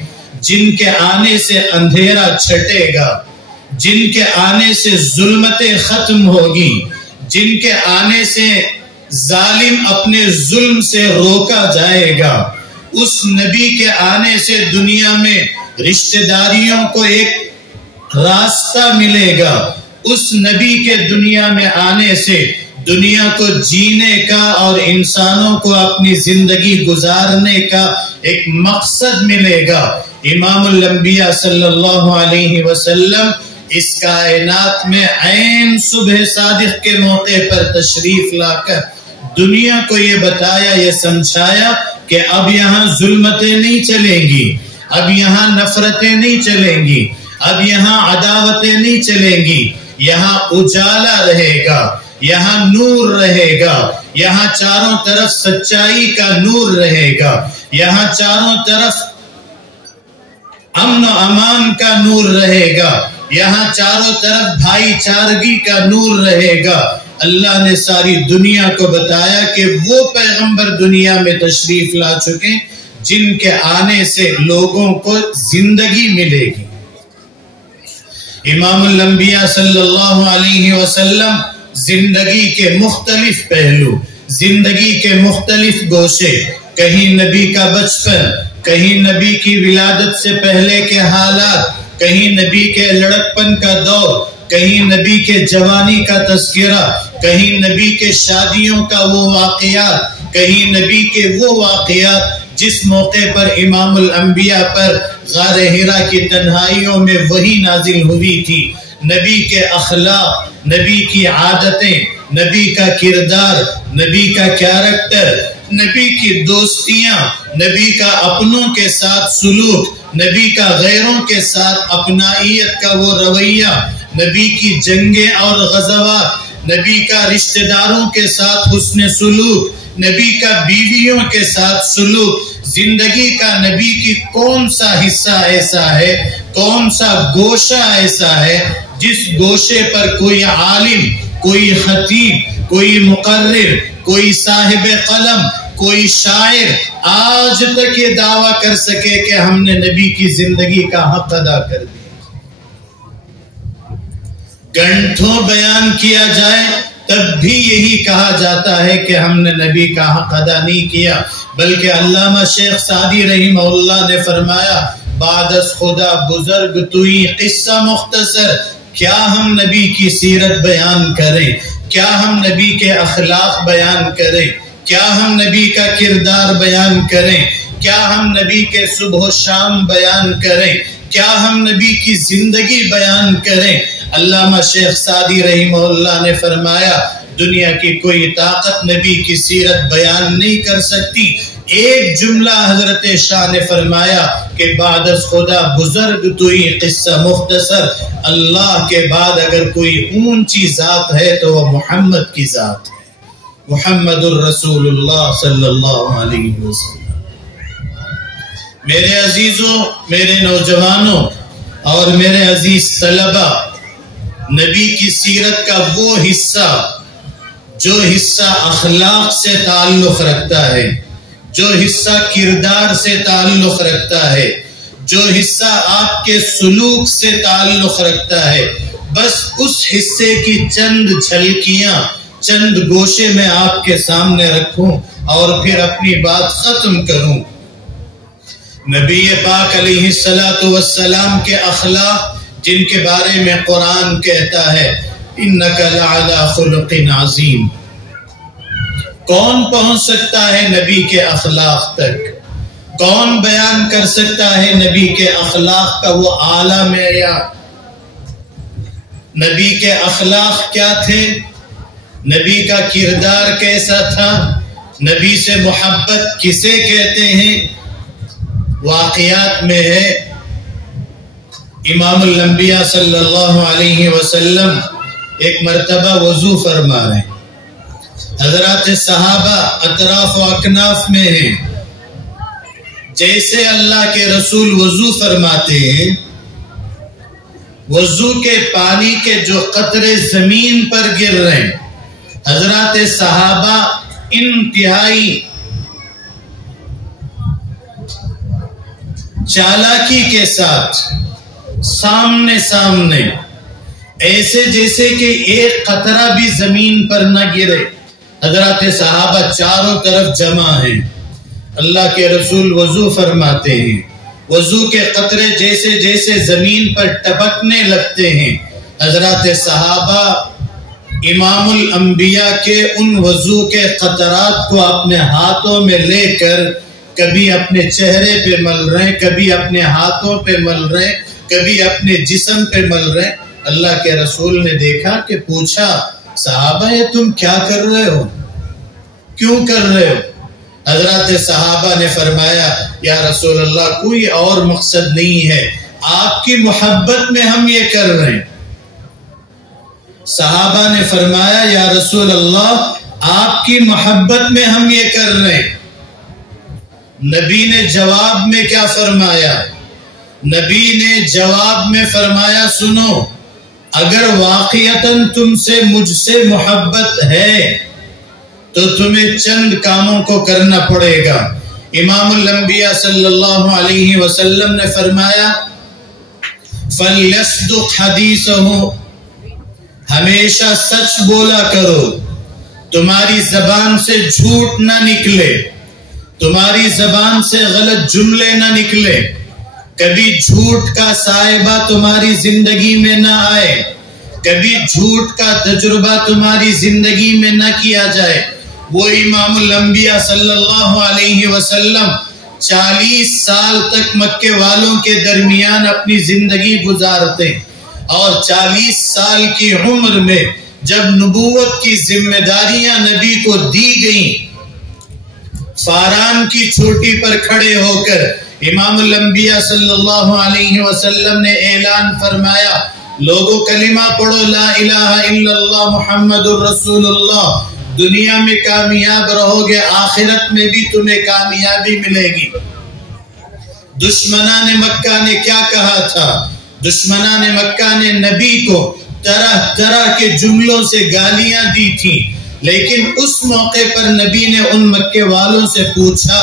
जिनके आने से अंधेरा छटेगा, जिनके आने से जुल्मतें खत्म होगी, जिनके आने से जालिम अपने जुल्म से रोका जाएगा। उस नबी के आने से दुनिया में रिश्तेदारियों को एक रास्ता मिलेगा। उस नबी के दुनिया में आने से दुनिया को जीने का और इंसानों को अपनी जिंदगी गुजारने का एक मकसद मिलेगा। इमामुल अंबिया सल्लल्लाहु अलैहि वसल्लम इस कायनात में ऐन सुबह सादिक के मौके पर तशरीफ लाकर दुनिया को ये बताया, ये समझाया कि अब यहाँ जुल्मतें नहीं चलेंगी, अब यहाँ नफरतें नहीं चलेंगी, अब यहाँ अदावतें नहीं चलेंगी, यहाँ उजाला रहेगा, यहाँ नूर रहेगा, यहाँ चारों तरफ सच्चाई का नूर रहेगा, यहाँ चारों तरफ अमन अमान का नूर रहेगा, यहाँ चारों तरफ भाईचारगी का नूर रहेगा। अल्लाह ने सारी दुनिया को बताया कि वो पैगंबर दुनिया में तशरीफ ला चुके जिनके आने से लोगों को जिंदगी मिलेगी। इमामुल अंबिया सल्लल्लाहु अलैहि वसल्लम जिंदगी के मुख्तलिफ पहलू, जिंदगी के मुख्तलिफ गोशे, कहीं नबी का बचपन, कहीं नबी की विलादत से पहले के हालात, कहीं नबी के लड़कपन का दौर, कहीं नबी के जवानी का तस्करा, कहीं नबी के शादियों का वो वाक़यात, कहीं नबी के वो वाक़यात जिस मौके पर इमामुल अंबिया पर गारे हिरा की तन्हाइयों में वही नाजिल हुई थी। नबी के अखलाक, नबी की आदतें, नबी का किरदार, नबी का कैरेक्टर, नबी की दोस्तियां, नबी का अपनों के साथ सुलूक, नबी का गैरों के साथ अपनाइयत का वो रवैया, नबी की जंगे और गज़वात, नबी का रिश्तेदारों के साथ हुस्न सुलूक, नबी का बीवियों के साथ सुलूक। जिंदगी का नबी की कौन सा हिस्सा ऐसा है, कौन सा गोशा ऐसा है जिस गोशे पर कोई आलिम, कोई खतीब, कोई मुकर्रिर, कोई साहिब कलम, کوئی شاعر آج تک یہ دعویٰ کر سکے کہ ہم نے نبی کی زندگی کا حق ادا کر دیا. گھنٹوں بیان کیا جائے تب بھی یہی کہا جاتا ہے کہ ہم نے نبی کا حق ادا نہیں کیا. بلکہ علامہ شیخ سعدی رحمہ اللہ نے فرمایا بعد از خدا بزرگ توئی قصہ مختصر. کیا ہم نبی کی سیرت بیان کریں؟ کیا ہم نبی کے اخلاق بیان کریں؟ کیا ہم نبی کا کردار بیان کریں؟ کیا ہم نبی کے صبح و شام بیان کریں؟ کیا ہم نبی کی زندگی بیان کریں؟ علامہ شیخ سعدی رحمہ اللہ نے فرمایا دنیا کی کوئی طاقت نبی کی سیرت بیان نہیں کر سکتی. ایک جملہ حضرت شاہ نے فرمایا کہ بعد از خدا بزرگ توئی قصہ مختصر. اللہ کے بعد اگر کوئی اونچی ذات ہے تو وہ محمد کی ذات ہے، محمد الرسول اللہ صلی اللہ علیہ وسلم. میرے عزیزوں، میرے نوجوانوں اور میرے عزیز طلبہ، نبی کی سیرت کا وہ حصہ جو حصہ اخلاق سے تعلق رکھتا ہے، جو حصہ کردار سے تعلق رکھتا ہے، جو حصہ آپ کے سلوک سے تعلق رکھتا ہے، بس اس حصے کی چند جھلکیاں، چند گوشے میں آپ کے سامنے رکھوں اور پھر اپنی بات ختم کروں. نبی پاک علیہ السلام کے اخلاق جن کے بارے میں قرآن کہتا ہے انک لعلی خلق عظیم. کون پہنچ سکتا ہے نبی کے اخلاق تک؟ کون بیان کر سکتا ہے نبی کے اخلاق کا وہ اعلیٰ معیار؟ نبی کے اخلاق کیا تھے؟ نبی کا کردار کیسا تھا؟ نبی سے محبت کسے کہتے ہیں؟ واقعات میں ہے امام الانبیاء صلی اللہ علیہ وسلم ایک مرتبہ وضو فرما رہے ہیں. حضرات صحابہ اطراف و اکناف میں ہیں. جیسے اللہ کے رسول وضو فرماتے ہیں، وضو کے پانی کے جو قطرے زمین پر گر رہے ہیں، حضرات صحابہ انتہائی چالاکی کے ساتھ سامنے ایسے جیسے کہ ایک قطرہ بھی زمین پر نہ گرے. حضرات صحابہ چاروں طرف جمع ہیں. اللہ کے رسول وضو فرماتے ہیں، وضو کے قطرے جیسے جیسے زمین پر ٹپکنے لگتے ہیں، حضرات صحابہ امام الانبیاء کے ان وضو کے قطرات کو اپنے ہاتھوں میں لے کر کبھی اپنے چہرے پہ مل رہے، کبھی اپنے ہاتھوں پہ مل رہے، کبھی اپنے جسم پہ مل رہے. اللہ کے رسول نے دیکھا کہ پوچھا صحابہ یہ تم کیا کر رہے ہو، کیوں کر رہے ہو؟ حضرات صحابہ نے فرمایا یا رسول اللہ کوئی اور مقصد نہیں ہے، آپ کی محبت میں ہم یہ کر رہے ہیں. صحابہ نے فرمایا یا رسول اللہ آپ کی محبت میں ہم یہ کر رہے ہیں. نبی نے جواب میں کیا فرمایا؟ نبی نے جواب میں فرمایا سنو، اگر واقعتاً تم سے مجھ سے محبت ہے تو تمہیں چند کاموں کو کرنا پڑے گا. امام الانبیاء صلی اللہ علیہ وسلم نے فرمایا فَلْيَصْدُقْ حَدِيثَهُ، ہمیشہ سچ بولا کرو، تمہاری زبان سے جھوٹ نہ نکلے، تمہاری زبان سے غلط جملے نہ نکلے، کبھی جھوٹ کا صائبہ تمہاری زندگی میں نہ آئے، کبھی جھوٹ کا تجربہ تمہاری زندگی میں نہ کیا جائے. وہ امام الانبیاء صلی اللہ علیہ وسلم 40 سال تک مکے والوں کے درمیان اپنی زندگی گزارتے اور 40 سال کی عمر میں جب نبوت کی ذمہ داریاں نبی کو دی گئیں، فاران کی چوٹی پر کھڑے ہو کر امام الانبیاء صلی اللہ علیہ وسلم نے اعلان فرمایا لوگوں کلمہ پڑھو لا الہ الا اللہ محمد الرسول اللہ، دنیا میں کامیاب رہو گے، آخرت میں بھی تمہیں کامیابی ملے گی. دشمنان مکہ نے کیا کہا تھا؟ دشمنان مکہ نے نبی کو طرح طرح کے جملوں سے گالیاں دی تھی. لیکن اس موقع پر نبی نے ان مکے والوں سے پوچھا،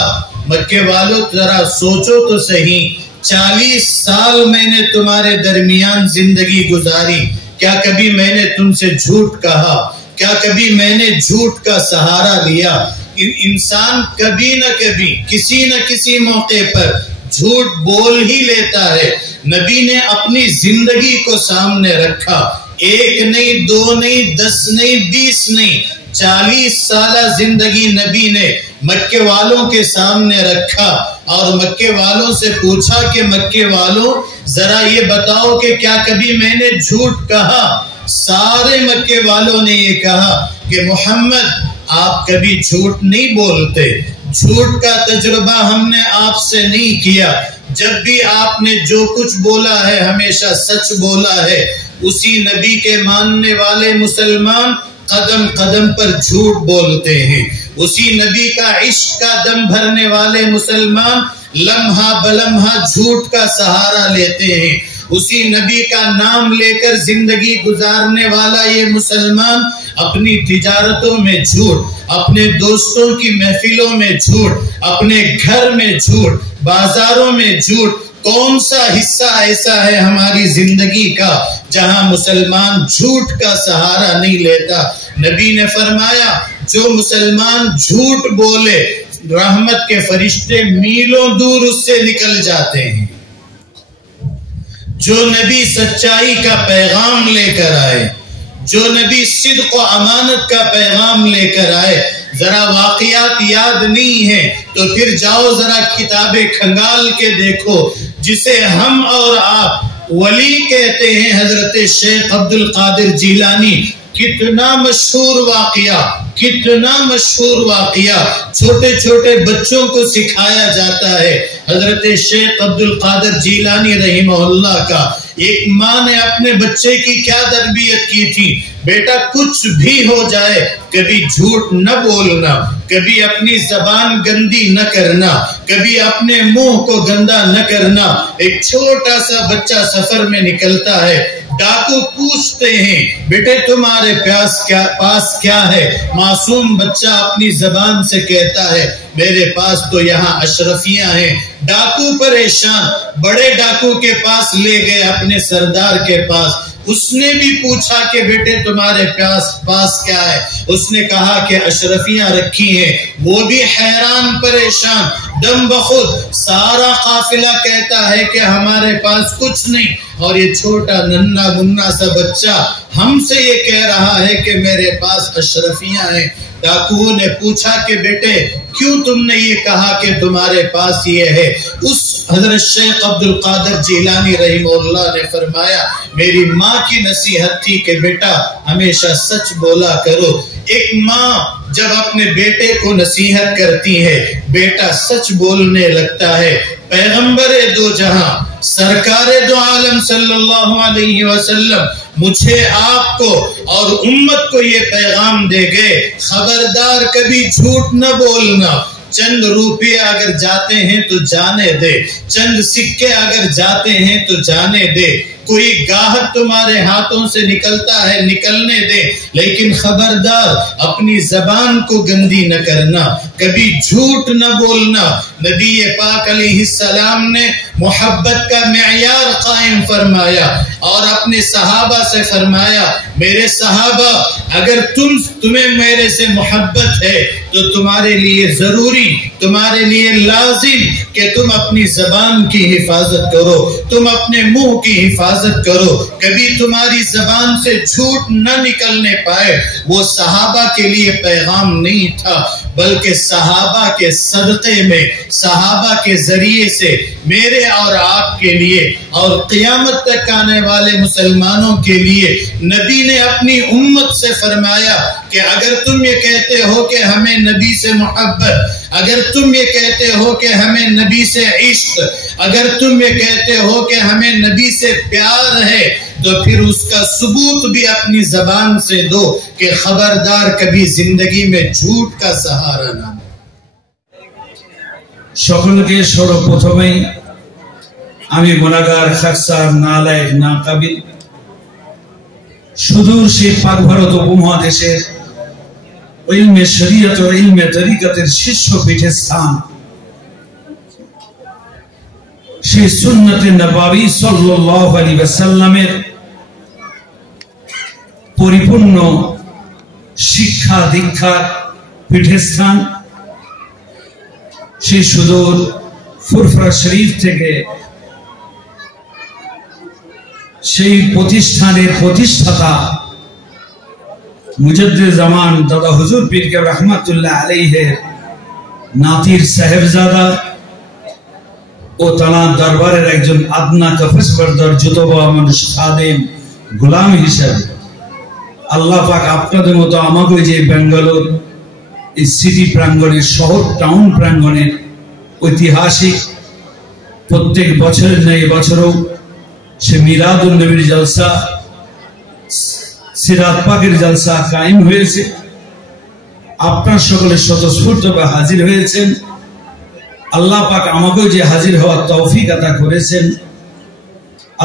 مکے والوں ذرا سوچو تو صحیح، 40 سال میں نے تمہارے درمیان زندگی گزاری، کیا کبھی میں نے تم سے جھوٹ کہا؟ کیا کبھی میں نے جھوٹ کا سہارا لیا؟ انسان کبھی نہ کبھی کسی نہ کسی موقع پر جھوٹ بول ہی لیتا ہے۔ نبی نے اپنی زندگی کو سامنے رکھا، 1 نہیں 2 نہیں 10 نہیں 20 نہیں، 40 سالہ زندگی نبی نے مکے والوں کے سامنے رکھا اور مکے والوں سے پوچھا کہ مکے والوں ذرا یہ بتاؤ کہ کیا کبھی میں نے جھوٹ کہا؟ سارے مکے والوں نے یہ کہا کہ محمد آپ کبھی جھوٹ نہیں بولتے، جھوٹ کا تجربہ ہم نے آپ سے نہیں کیا، جب بھی آپ نے جو کچھ بولا ہے ہمیشہ سچ بولا ہے۔ اسی نبی کے ماننے والے مسلمان قدم قدم پر جھوٹ بولتے ہیں، اسی نبی کا عشق کا دم بھرنے والے مسلمان لمحہ بلمحہ جھوٹ کا سہارا لیتے ہیں، اسی نبی کا نام لے کر زندگی گزارنے والا یہ مسلمان اپنی تجارتوں میں جھوٹ، اپنے دوستوں کی محفلوں میں جھوٹ، اپنے گھر میں جھوٹ، بازاروں میں جھوٹ۔ کون سا حصہ ایسا ہے ہماری زندگی کا جہاں مسلمان جھوٹ کا سہارا نہیں لیتا؟ نبی نے فرمایا جو مسلمان جھوٹ بولے رحمت کے فرشتے میلوں دور اس سے نکل جاتے ہیں۔ جو نبی سچائی کا پیغام لے کر آئے، جو نبی صدق و امانت کا پیغام لے کر آئے، ذرا واقعات یاد نہیں ہے تو پھر جاؤ ذرا کتابیں کھنگال کے دیکھو۔ جسے ہم اور آپ ولی کہتے ہیں حضرت شیخ عبد القادر جیلانی، کتنا مشہور واقعہ، کتنا مشہور واقعہ چھوٹے چھوٹے بچوں کو سکھایا جاتا ہے۔ حضرت شیخ عبد القادر جیلانی رحمہ اللہ کا ایک ماں نے اپنے بچے کی کیا تربیت کی تھی، بیٹا کچھ بھی ہو جائے کبھی جھوٹ نہ بولنا، کبھی اپنی زبان گندی نہ کرنا، کبھی اپنے منہ کو گندا نہ کرنا۔ ایک چھوٹا سا بچہ سفر میں نکلتا ہے، ڈاکو پوچھتے ہیں بیٹے تمہارے پاس کیا ہے؟ معصوم بچہ اپنی زبان سے کہتا ہے میرے پاس تو یہاں اشرفیاں ہیں۔ ڈاکو پریشان بڑے ڈاکو کے پاس لے گئے، اپنے سردار کے پاس۔ اس نے بھی پوچھا کہ بیٹے تمہارے پاس کیا ہے؟ اس نے کہا کہ اشرفیاں رکھی ہیں۔ وہ بھی حیران پریشان، دم بخود سارا قافلہ کہتا ہے کہ ہمارے پاس کچھ نہیں، اور یہ چھوٹا ننھا منا سا بچہ ہم سے یہ کہہ رہا ہے کہ میرے پاس اشرفیاں ہیں۔ ڈاکوؤں نے پوچھا کہ بیٹے کیوں تم نے یہ کہا کہ تمہارے پاس یہ ہے؟ اس حضرت شیخ عبد القادر جیلانی رحمہ اللہ نے فرمایا میری ماں کی نصیحت تھی کہ بیٹا ہمیشہ سچ بولا کرو۔ ایک ماں جب اپنے بیٹے کو نصیحت کرتی ہے بیٹا سچ بولنے لگتا ہے۔ پیغمبر دو جہاں سرکار دو عالم صلی اللہ علیہ وسلم مجھے آپ کو اور امت کو یہ پیغام دے گئے خبردار کبھی جھوٹ نہ بولنا۔ چند روپے اگر جاتے ہیں تو جانے دے، چند سکے اگر جاتے ہیں تو جانے دے، کوئی گاہک تمہارے ہاتھوں سے نکلتا ہے نکلنے دے، لیکن خبردار اپنی زبان کو گندی نہ کرنا، کبھی جھوٹ نہ بولنا۔ نبی پاک علیہ السلام نے محبت کا معیار قائم فرمایا اور اپنے صحابہ سے فرمایا میرے صحابہ اگر تمہیں میرے سے محبت ہے تو تمہارے لیے ضروری، تمہارے لیے لازم کہ تم اپنی زبان کی حفاظت کرو، تم اپنے منہ کی حفاظت کرو، کبھی تمہاری زبان سے جھوٹ نہ نکلنے پائے۔ وہ صحابہ کے لیے پیغام نہیں تھا بلکہ صحابہ کے صدقے میں، صحابہ کے ذریعے سے میرے اور آپ کے لیے اور قیامت تک آنے والے مسلمانوں کے لیے نبی نے اپنی امت سے فرمایا کہ اگر تم یہ کہتے ہو کہ ہمیں نبی سے محبت، اگر تم یہ کہتے ہو کہ ہمیں نبی سے عشق، اگر تم یہ کہتے ہو کہ ہمیں نبی سے پیار ہے تو پھر اس کا ثبوت بھی اپنی زبان سے دو کہ خبردار کبھی زندگی میں جھوٹ کا سہارا نہ۔ সকলকে সর্বপ্রথমেই আমি গুনাহগার খাকসার নালায়েক নাকাবিল সুদূর সেই পাক ভারত উপমহাদেশের ইলমে শরীয়ত ও ইলমে তরিকতের শীর্ষ পীঠস্থান, সেই সুন্নতে নববী সাল্লাল্লাহু আলাইহি ওয়াসাল্লামের পরিপূর্ণ শিক্ষা দীক্ষার পীঠস্থান, সেই সুদূর ফুরফুরা শরীফ থেকে সেই প্রতিষ্ঠানের প্রতিষ্ঠাতা মুজাদ্দিদ জামান দাদা হুজুর পীর কেবলা রহমাতুল্লাহ আলাইহির নাতির সাহেবজাদা ও তার দরবারের একজন আদনা কফস বরদার যুতবা মানুষ খাদেম গোলাম হিসেবে আল্লাহ পাক আপনাদের মতো আমাকে যে বেঙ্গালুর এই সিটি প্রাঙ্গণের, শহর টাউন প্রাঙ্গণের ঐতিহাসিক প্রত্যেক বছরের ন্যায় এবছরও সে মিলাদুন নবীর জলসা, সিরাত পাকের জলসা কায়েম হয়েছে। আপনার সকলের স্বতঃস্ফূর্তভাবে হাজির হয়েছেন। আল্লাহ পাক আমাকেও যে হাজির হওয়ার তৌফিক আতা করেছেন,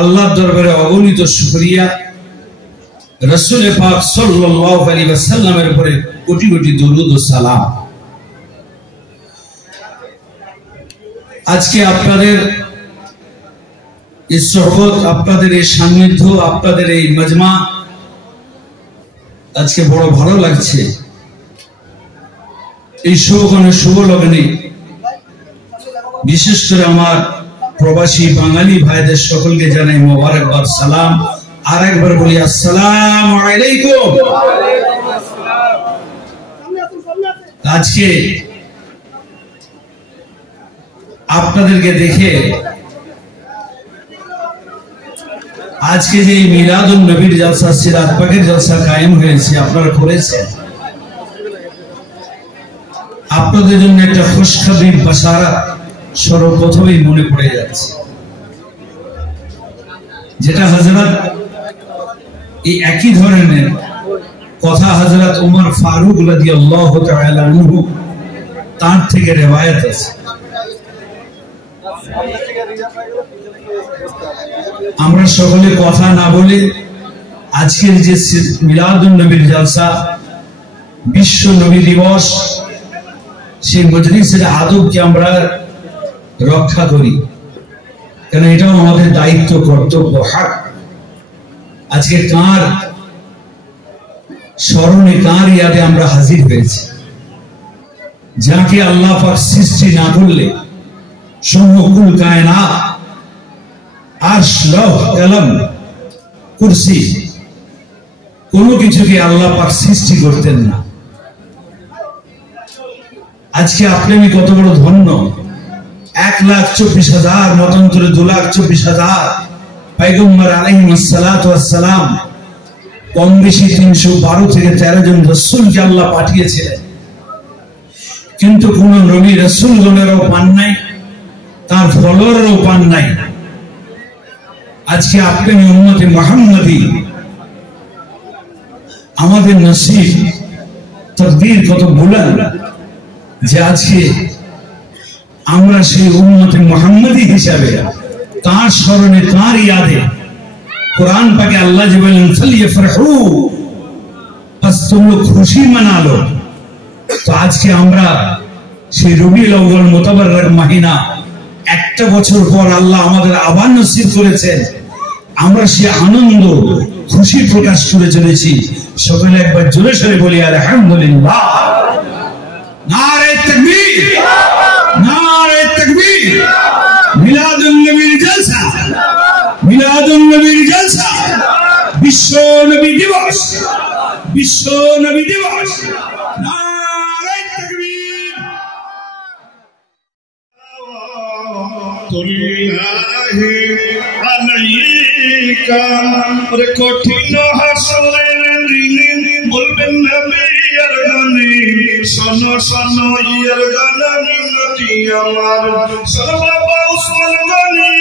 আল্লাহর দরবারে অগণিত শুকরিয়া। রাসূল পাক সাল্লাল্লাহু আলাইহি ওয়াসাল্লামের উপরে কোটি কোটি দরুদ ও সালাম। আজকে আপনাদের এই সোহবত, আপনাদের এই সান্নিধ্য, আপনাদের এই মজমা আজকে বড় ভালো লাগছে। এই শুভ লগ্নে বিশেষ করে আমার প্রবাসী বাঙালি ভাইদের সকলকে জানাই মোবারকবাদ, সালাম। আর একবার বলি আসসালামু আলাইকুম। আজকে আপনাদেরকে দেখে আজকে যে মিলাদুন নবীর জলসা, সিরাত পাকের জলসা কায়েম হয়েছে, আপনারা করেছেন, আপনাদের জন্য একটা খুশখবরি বাশারাত সর্বপ্রথমেই মনে পড়ে যাচ্ছে, যেটা হযরত এই একই ধরনের কথা হযরত উমর ফারুক রাদিয়াল্লাহু তাআলা আনহু তার থেকে রিওয়ায়াত আছে। আমরা সকলে কথা না বলে আজকের যে মিলাদুন নবীর জলসা, বিশ্ব নবী দিবস, সেই মজলিসের আদবকে আমরা রক্ষা করি, কারণ এটাও আমাদের দায়িত্ব, কর্তব্য, হক। আজকে কার স্মরণে, কার ইয়াদে আমরা হাজির হয়েছি, যাকে আল্লাহ পাক সৃষ্টি না করলে সমগ্র কায়নাত, আরশ, লৌহ, কলম, কুরসি কোনো কিছুকে আল্লাহ পাক সৃষ্টি করতেন না। আজকে আপনি আমি কত বড় ধন্য। 1,24,000 মতান্তরে 2,24,000 পয়গম্বর আলাইহিস সালাতু ওয়াস সালাম, কম বেশি 312 থেকে 13 জন রাসূলকে আল্লাহ পাঠিয়েছিলেন, কিন্তু কোন নবী রাসূলগণেরও পান নাই, তার ফলোয়ারও পান নাই। আজকে আপনি উম্মতে মুহাম্মাদি, আমাদের নসিব, তকদীর কত বুলন্দ যে আজকে আমরা সেই উম্মতে মুহাম্মাদি হিসাবে তার স্মরণে, তার ইয়াদে, কোরআন পাকে আল্লাহ যে বলেন ফালিয়াফরাহু, বাস তোমরা খুশি মানালো। তো আজকে আমরা সেই রবিউল আউয়াল মুতাবাররাক মাহিনা, একটা বছর পর আল্লাহ আমাদের আবার নসিব করেছেন, আমরা সেই আনন্দ খুশি প্রকাশ করে চলেছি। সকলে একবার জোরে সরে বলি আলহামদুলিল্লাহ। নারে তাকবীর, নারে তাকবীর। মিলাদুন নবীর জলসা, মিলাদুন নবীর জলসা, বিশ্ব নবী দিবস, বিশ্ব নবী দিবস। নারে তাকবীর। তুল্লাহি আলাইকা, ওরে কঠিন হাসরের দিনে বলবেন নবী আর গানে, শোনো শোনো ইয়ার গানা মিনতি আমার, শোনো বাবা উসমান গনি,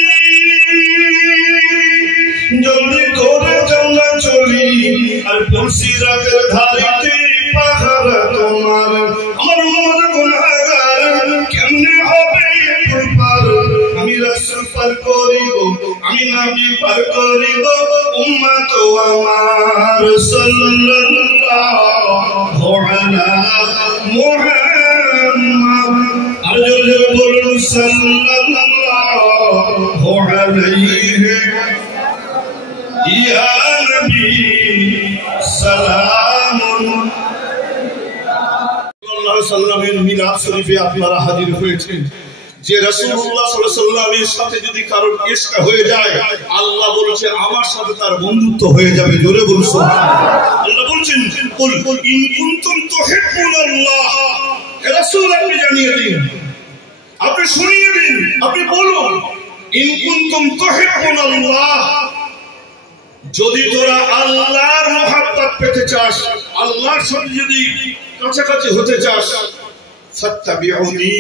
জলদি করে জানা চলি আর তুলসী রাগের ধারিতে পাহাড় তোমার। আমার উম্মত গুনাহগার কেমনে হবে পার, আমি রাসূল পার করিব, আমি নবী পার করিব, উম্মত আমার সাল্লাল্লাহু আলাইহি মুহাম্মদ আর জোরে জোরে বলুন সাল্লাল্লাহু আলাইহি ইয়া নবী সালামুন সাল্লাল্লাহু আলাইহি সাল্লামের মিলাদ শরীফে আপনারা হাজির হয়েছেন। যে রাসূলুল্লাহ সাল্লাল্লাহু আলাইহি সাল্লামের সাথে যদি কারোর ইশক হয়ে যায়, আল্লাহ বলেছে আমার সাথে তার বন্ধুত্ব হয়ে যাবে। জোরে বলুন সুবহানাল্লাহ। আল্লাহ বলেছেন কুল ইন কুনতুম তুহিব্বুনাল্লাহ, হে রাসূল আপনি জানিয়ে দিন, আপনি শুনিয়ে দিন, আপনি বলুন ইন কুনতুম তুহিব্বুনাল্লাহ, যদি তোরা আল্লাহর মহব্বত পেতে চাস, আল্লাহর সাথে যদি কাছাকাছি হতে চাস, ফাত্তাবিউনি,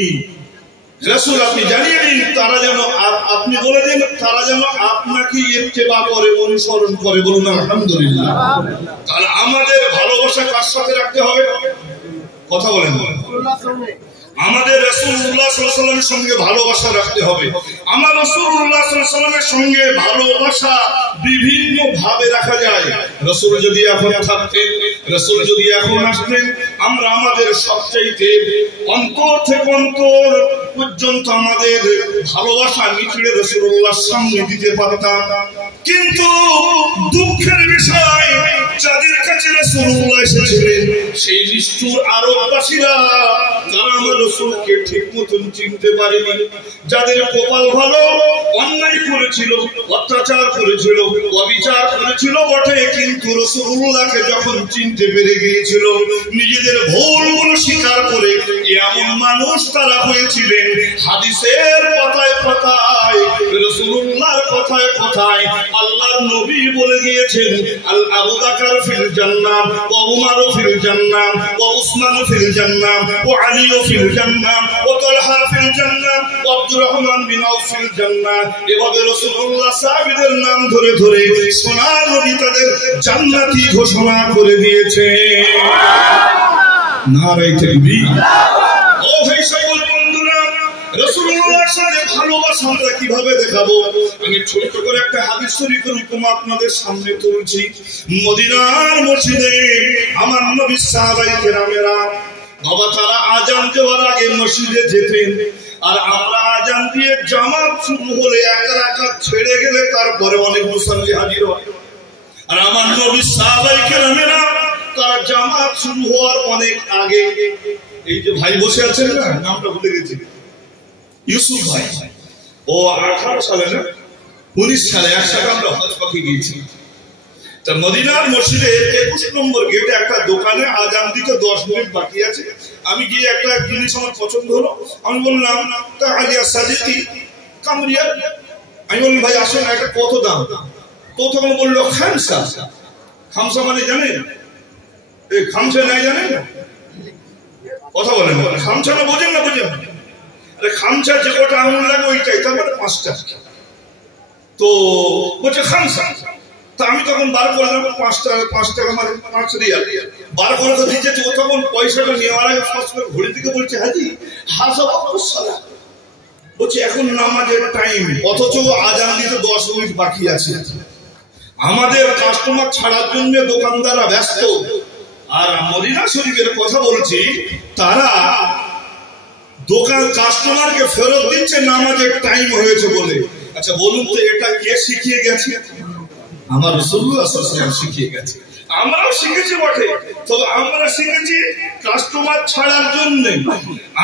রাসূল আপনি জানিয়ে দিন, তারা যেন আপনি বলে দিন তারা যেন আপনাকে ইত্তেবা করে, অনুসরণ করে। বলুন আলহামদুলিল্লাহ। তাহলে আমাদের ভালোবাসা কার সাথে রাখতে হবে? কথা বলেন। আমাদের রাসূলুল্লাহ সাল্লাল্লাহু আলাইহি ওয়াসাল্লামের সঙ্গে ভালোবাসা রাখতে হবে। আমার রাসূলুল্লাহ সাল্লাল্লাহু আলাইহি ওয়াসাল্লামের সঙ্গে ভালোবাসা বিভিন্ন ভাবে রাখা যায়। রাসূল যদি এখন থাকতেন, রাসূল যদি এখন আসতেন, আমরা আমাদের সবচাইতে অন্তর থেকে অন্তর পর্যন্ত আমাদের ভালোবাসা নিচড়ে রাসূলুল্লাহর সামনে দিতে পারতাম। কিন্তু দুঃখের বিষয়, যাদের কাছে রাসূলুল্লাহ এসেছিলেন সেই নিষ্ঠুর আরববাসীরা, তারা আমার রাসূলকে ঠিক মতন চিনতে পারেনি। যাদের কপাল ভালো, অন্যায় করেছিল, অত্যাচার করেছিল, অবিচার করেছিল বটে, কিন্তু রাসূলুল্লাহকে যখন চিনতে পেরে গিয়েছিল, নিজেদের ভুলগুলো স্বীকার করে এমন মানুষ তারা হয়েছিলেন, হাদিসের পাতায় পাতায়, রাসূলুল্লাহর কথায় কথায় আল্লাহর নবী বলে গিয়েছেন, আল আবু বকর ফিল জান্নাহ ওয়া উমর ফিল জান্নাহ ওয়া উসমান ফিল জান্নাহ ওয়া আলী ফিল জান্নাহ ওয়া তালহা ফিল জান্নাহ ওয়া আব্দুর রহমান বিন আউফ ফিল জান্নাহ। এভাবে রাসূলুল্লাহ সাহাবীদের নাম ধরে ধরে সোনার নবী তাদের জান্নাতি ঘোষণা করে দিয়েছে। নারে তাকবীর। ও ভাই সকল বন্ধুরা, রাসূলুল্লাহর সাথে ভালোবাসা আমরা কিভাবে দেখাবো? আমি ছোট করে একটা হাদিস শরীফের উপমা আপনাদের সামনে তুলছি। মদিনার মসজিদে আমার নবী সাহাবায়ে কেরামেরা, বাবা তারা আজান দেওয়ার আগে মসজিদে যেতেন, আর আমরা আজান দিয়ে জামাত শুরু হলে এক রাকাত ছেড়ে গেলে তারপরে অনেক মুসল্লি হাজির হয়। আর আমার নবী সাহাবায়ে কেরামেরা তারা জামাত শুরু হওয়ার অনেক আগে, এই যে ভাই বসে আছেন না, নামটা ভুলে গেছি, ইউসুফ ভাই, ও 18 সালে না 19 সালে একসাথে আমরা হজ পাখি গিয়েছি। তা মদিনার মসজিদে 21 নম্বর গেটে একটা দোকানে আজান দিতে 10 মিনিট বাকি আছে। আমি গিয়ে একটা জিনিস আমার পছন্দ হলো, আমি বললাম তা আলিয়া সাদিকি কামরিয়া, আমি বললাম ভাই আসেন একটা কত দাম? তো তখন বললো খামসা। খামসা মানে জানেন? এই খামসা নাই জানেন? কথা বলেন, খামসা না বোঝেন না? বোঝেন? আরে খামসা যে কটা আঙুল লাগে ওইটাই, তার মানে 5টা। তো বলছে খামসা। তা আমি তখন বার করলাম 5 টাকা মানে 5 রিয়াল। বার করে তো দিয়েছে, ও তখন পয়সাটা নেওয়ার আগে ফার্স্ট করে ঘড়ি থেকে বলছে হাজি হাসাবাকুস সালাহ, বলছে এখন নামাজের টাইম, অথচ আজান দিতে 10 মিনিট বাকি আছে। আমাদের কাস্টমার ছাড়ার জন্য দোকানদাররা ব্যস্ত, আর মদিনা শরীফের কথা বলছি, তারা দোকান কাস্টমারকে ফেরত দিচ্ছে নামাজের টাইম হয়েছে বলে। আচ্ছা বলুন তো এটা কে শিখিয়ে গেছে? আমার রাসূলুল্লাহ সাল্লাল্লাহু আলাইহি ওয়াসাল্লাম শিখিয়ে গেছে। আমরাও শিখেছি বটে, তবে আমরা শিখেছি কাস্টমার ছাড়ার জন্য,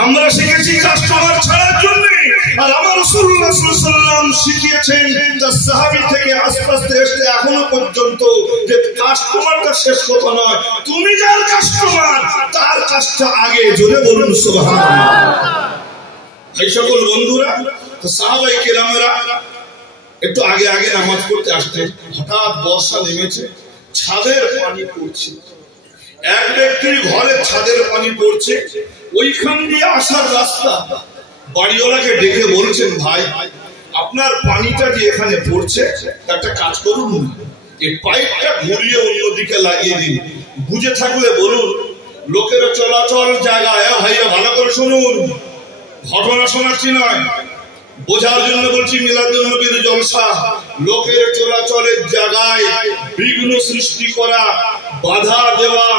আমরা শিখেছি কাস্টমার ছাড়ার জন্য। আর আমার রাসূলুল্লাহ সাল্লাল্লাহু আলাইহি ওয়াসাল্লাম শিখিয়েছেন তার সাহাবী থেকে আস্তে আস্তে এসে এখনো পর্যন্ত, যে কাস্টমারটা শেষ কথা নয়, তুমি যার কাস্টমার তার কাজটা আগে। জোরে বলুন সুবহানাল্লাহ। এই সকল বন্ধুরা, তো সাহাবায়ে কেরামেরা একটু আগে আগে নামাজ পড়তে আসতেন। হঠাৎ বর্ষা নেমেছে, ছাদের পানি পড়ছে, এক ব্যক্তির ঘরের ছাদের পানি পড়ছে, ওইখান দিয়ে আসার রাস্তা। বাড়িওয়ালাকে ডেকে বলছেন, ভাই আপনার পানিটা যে এখানে পড়ছে, একটা কাজ করুন, এই পাইপটা ঘুরিয়ে অন্যদিকে লাগিয়ে দিন। বুঝে থাকলে বলুন, লোকের চলাচল জায়গায়, ভাইয়া ভালো করে শুনুন, ঘটনা শোনাচ্ছি নয়, বোঝার জন্য বলছি। মিলাদুন নবীর জলসা, লোকের চলাচলের জায়গায় বিঘ্ন সৃষ্টি করা, বাধা দেওয়া,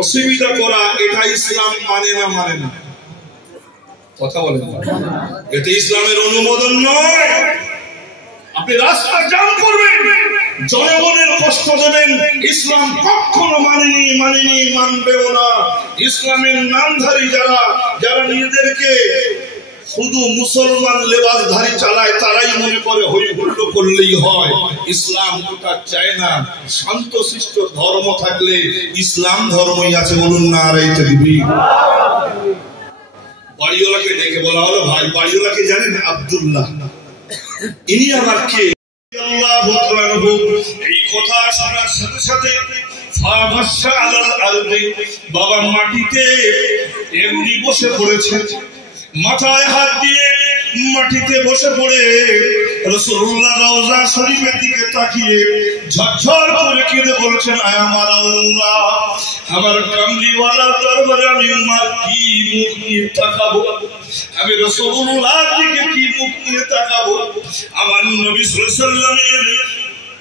অসুবিধা করা, এটা ইসলাম মানে না? মানে না? কথা বলেন, এতে ইসলামের অনুমোদন নয়। আপনি রাস্তা জাম করবেন, জনগণের কষ্ট দেবেন, ইসলাম কখনো মানেনি, মানবেও না। ইসলামের নামধারী যারা নিজেদেরকে শুধু মুসলমান লেবাসধারী চালায়, তারাই মনে করে হই হুল্লো করলেই হয়। ইসলাম ওটা চায় না। শান্তশিষ্ট ধর্ম থাকলে ইসলাম ধর্মই আছে, বলুন না? আর এই তাকবীর। বাড়িওয়ালাকে ডেকে বলা হলো, ভাই বাড়িওয়ালাকে জানেন? আব্দুল্লাহ, ইনি আমার কে? এই কথা শোনার সাথে সাথে বাবা মাটিতে এমনি বসে পড়েছে, মাথায় হাত দিয়ে মাটিতে বসে পড়ে রাসূলুল্লাহ রওজা শরীফের দিকে তাকিয়ে ঝরঝর করে কেঁদে বলছেন, আয় আমার আল্লাহ, আমার কামলিওয়ালা দরবারে আমি উমার কি মুখ নিয়ে তাকাবো? আমি রাসূলুল্লাহর দিকে কি মুখ নিয়ে তাকাবো? আমার নবী সাল্লাল্লাহু আলাইহি ওয়াসাল্লামের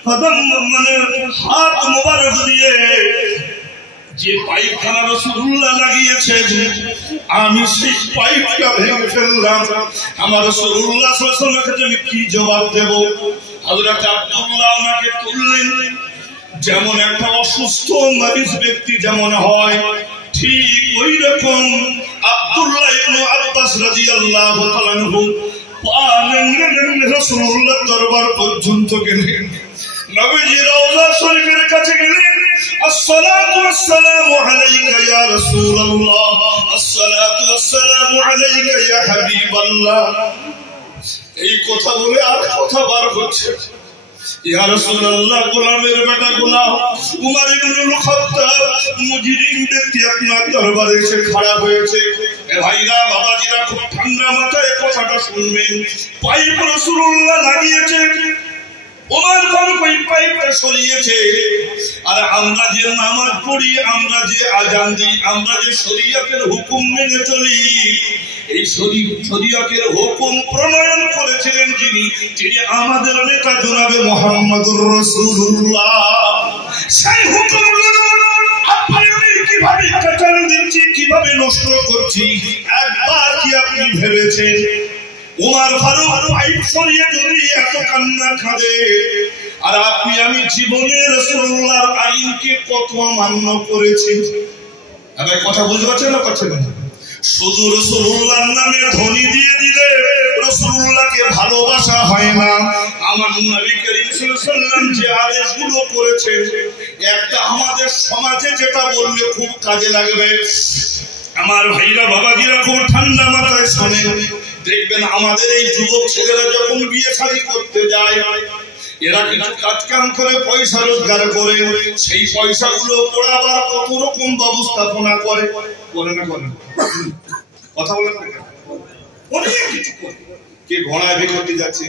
কদম মানে হাত মোবারক দিয়ে যে পাইপখানা রাসূলুল্লাহ লাগিয়েছেন, আমি সেই পাইপটা ভেঙে ফেললাম। আমার রাসূলুল্লাহ সাল্লাল্লাহু আলাইহি ওয়াসাল্লামকে আমি কি জবাব দেব? হযরত আব্দুল্লাহ আমাকে তুললেন। যেমন একটা অসুস্থ মরিজ ব্যক্তি যেমন হয়, ঠিক ওই রকম আব্দুল্লাহ ইবনে আব্বাস রাদিয়াল্লাহু তাআলা আনহু পা নেংড়ে রাসূলুল্লাহ দরবার পর্যন্ত গেলেন। নবীজি রওজা শরীফের কাছে গেলেন। আসসালাতু ওয়াসসালামু আলাইকা ইয়া রাসূলুল্লাহ, আসসালাতু ওয়াসসালামু আলাইকা ইয়া হাবিবাল্লাহ। এই কথা বলে আর কথা বার হচ্ছে, ইয়া রাসূলুল্লাহ, গোলামের বেটা গোলাম উমর ইবনুল খাত্তাব মুজরিম ব্যক্তি আপনার দরবারে এসে খাড়া হয়েছে। এ ভাইরা, বাবাজিরা, খুব ঠান্ডা মাথায় কথাটা শুনবেন। পাইপ রাসূলুল্লাহ লাগিয়েছে, ওমর ফারুক ওই পাইপটা সরিয়েছে। আর আমরা যে নামাজ পড়ি, আমরা যে আযান দিই, আমরা যে শরীয়তের হুকুম মেনে চলি, এই শরীয়তের হুকুম প্রণয়ন করেছিলেন যিনি আমাদের নেতা জনাবে মুহাম্মদুর রাসূলুল্লাহ। সেই হুকুমগুলো আপনি আমি কিভাবে কাটাল দিচ্ছি, কিভাবে নষ্ট করছি, একবার কি আপনি ভেবেছেন? ওমর ফারুক পাইপ সরিয়ে যদি এত কান্না কাঁদে, আর আপনি আমি জীবনে রাসূলুল্লাহর আইনকে কত অমান্য করেছি। এবার কথা বুঝতে পারছেন না? পারছেন না? শুধু রাসূলুল্লাহর নামে ধ্বনি দিয়ে দিলে রাসূলুল্লাহকে ভালোবাসা হয় না। আমার নবী করিম সাল্লাল্লাহু আলাইহি ওয়াসাল্লাম যে আদেশগুলো করেছেন, একটা আমাদের সমাজে যেটা বললে খুব কাজে লাগবে। আমার ভাইরা, বাবাজিরা, খুব ঠান্ডা মাথায় শোনেন। দেখবেন আমাদের এই যুবক ছেলেরা যখন বিয়ে শাদী করতে যায়, এরা কিছু কাজ কাম করে পয়সা রোজগার করে, সেই পয়সাগুলো পড়াবার কত রকম ব্যবস্থাপনা করে না? করে কথা বলেন না? অনেক কিছু করে। কে ঘোড়ায় বিয়ে করতে যাচ্ছে,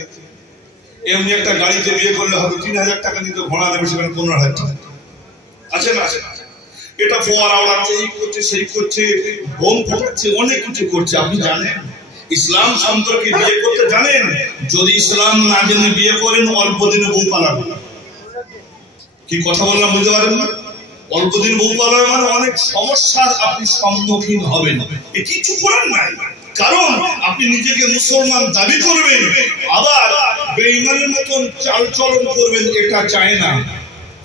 এমনি একটা গাড়িতে বিয়ে করলে হয়তো ৩,০০০ টাকা দিতে, ঘোড়া নেবে সেখানে ১৫,০০০ টাকা। আছে না? আছে না? এটা ফোয়ারা ওড়াচ্ছে, এই করছে, সেই করছে, বোম ফাটাচ্ছে, অনেক কিছু করছে। আপনি জানেন ইসলাম সম্পর্কে বিয়ে করতে জানেন? যদি ইসলাম না জেনে বিয়ে করেন, অল্প দিনে বউ পালাবে। কি কথা বললাম বুঝতে পারেন না? অল্প দিন বউ পালাবে মানে অনেক সমস্যার আপনি সম্মুখীন হবেন। এ কিছু করেন নাই, কারণ আপনি নিজেকে মুসলমান দাবি করবেন, আবার বেঈমানের মতন চালচলন করবেন, এটা চায় না।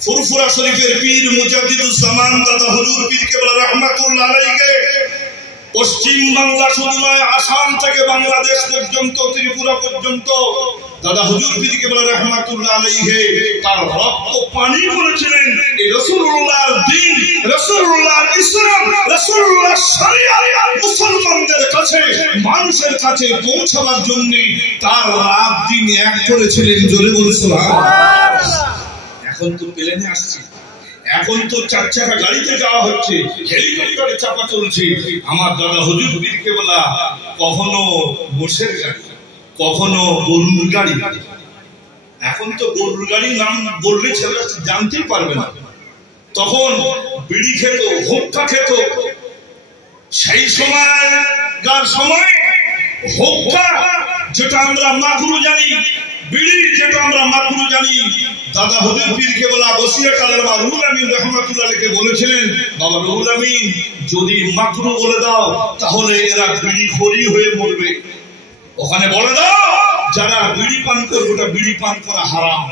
ফুরফুরা শরীফের পীর মুজাদ্দিদুজ জামান দাদা হুজুর পীর কেবলা রাহমাতুল্লাহ আলাইহি পশ্চিম বাংলা শুধু নয়, আসাম থেকে বাংলাদেশ পর্যন্ত, ত্রিপুরা পর্যন্ত দাদা হুজুর পীর কেবলা রাহমাতুল্লাহ আলাইহি তার রক্ত পানি করেছিলেন এই রাসূলুল্লাহর দ্বীন, রাসূলুল্লাহর ইসলাম, রাসূলুল্লাহর শরিয়াত মুসলমানদের কাছে, মানুষের কাছে পৌঁছাবার জন্য তার রাত দিন এক করেছিলেন। জোরে বলে সুবহানাল্লাহ। এখন তো প্লেনে আসছে, এখন তো ৪ চাকা গাড়িতে যাওয়া হচ্ছে, হেলিকপ্টারে চাপা চলছে। আমার দাদা হুজুর পীর কেবলা কখনো বসের গাড়ি, কখনো গরুর গাড়ি। এখন তো গরুর গাড়ি নাম বললে ছেলেরা জানতেই পারবে না। তখন বিড়ি খেত, হুক্কা খেত। সেই সময় হুক্কা, যেটা আমরা মাগরু জানি, বিড়ি যেটা আমরা মাকরু জানি, দাদা হুজুর পীর কেবলা বসিরহাট আল্লামা রুহুল আমিন রাহমাতুল্লাহ আলাইহি বলেছিলেন, বাবা রুহুল আমিন যদি মাকরু বলে দাও তাহলে এরা বিড়ি খোরি হয়ে মরবে। ওখানে বলে দাও যারা বিড়ি পান করবে ওটা বিড়ি পান করা হারাম।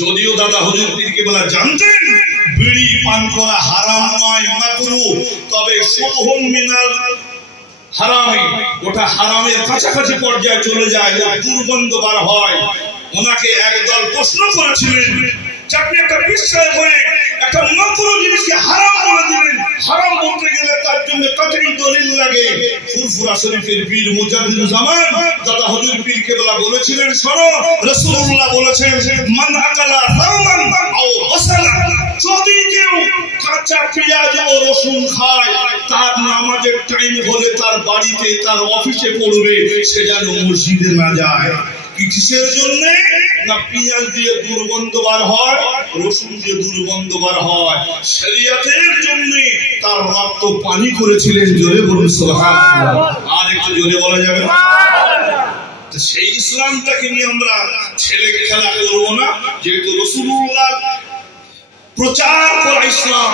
যদিও দাদা হুজুর পীর কেবলা জানতেন বিড়ি পান করা হারাম নয়, মাকরু, তবে শুবহুম মিনাল হারামি, ওটা হারামের কাছাকাছি পর্যায়ে চলে যায়, দুর্গন্ধ বার হয়। ওনাকে একদল প্রশ্ন করেছিলেন যে আপনি একটা বিশ্বাস করে একটা মাকরু জিনিসকে হারাম বলে দিলেন, হারাম বলতে গেলে তার জন্য কতই দলিল লাগে। ফুরফুরা শরীফের পীর মুজাদ্দিদুল জামান দাদা হুজুর পীর কেবলা বলেছিলেন, শোনো, রাসূলুল্লাহ বলেছেন মান আকালা সাওমান আও ওয়াসালা, যদি কেউ কাঁচা পেঁয়াজ ও রসুন খায় তার নামাজের টাইম হলে তার বাড়িতে তার অফিসে পড়বে, সে যেন মসজিদে না যায়। কিসের জন্য? না পেঁয়াজ দিয়ে দুর্গন্ধ বার হয়, রসুন দিয়ে দুর্গন্ধ বার হয়, শরীয়তের জন্য তার রক্ত পানি করেছিলেন। জোরে বলুন সুবহানাল্লাহ। আর একটু জোরে বলা যাবে না? সেই ইসলামটাকে নিয়ে আমরা ছেলে খেলা করবো না, যেহেতু রাসূলুল্লাহ প্রচার করা ইসলাম,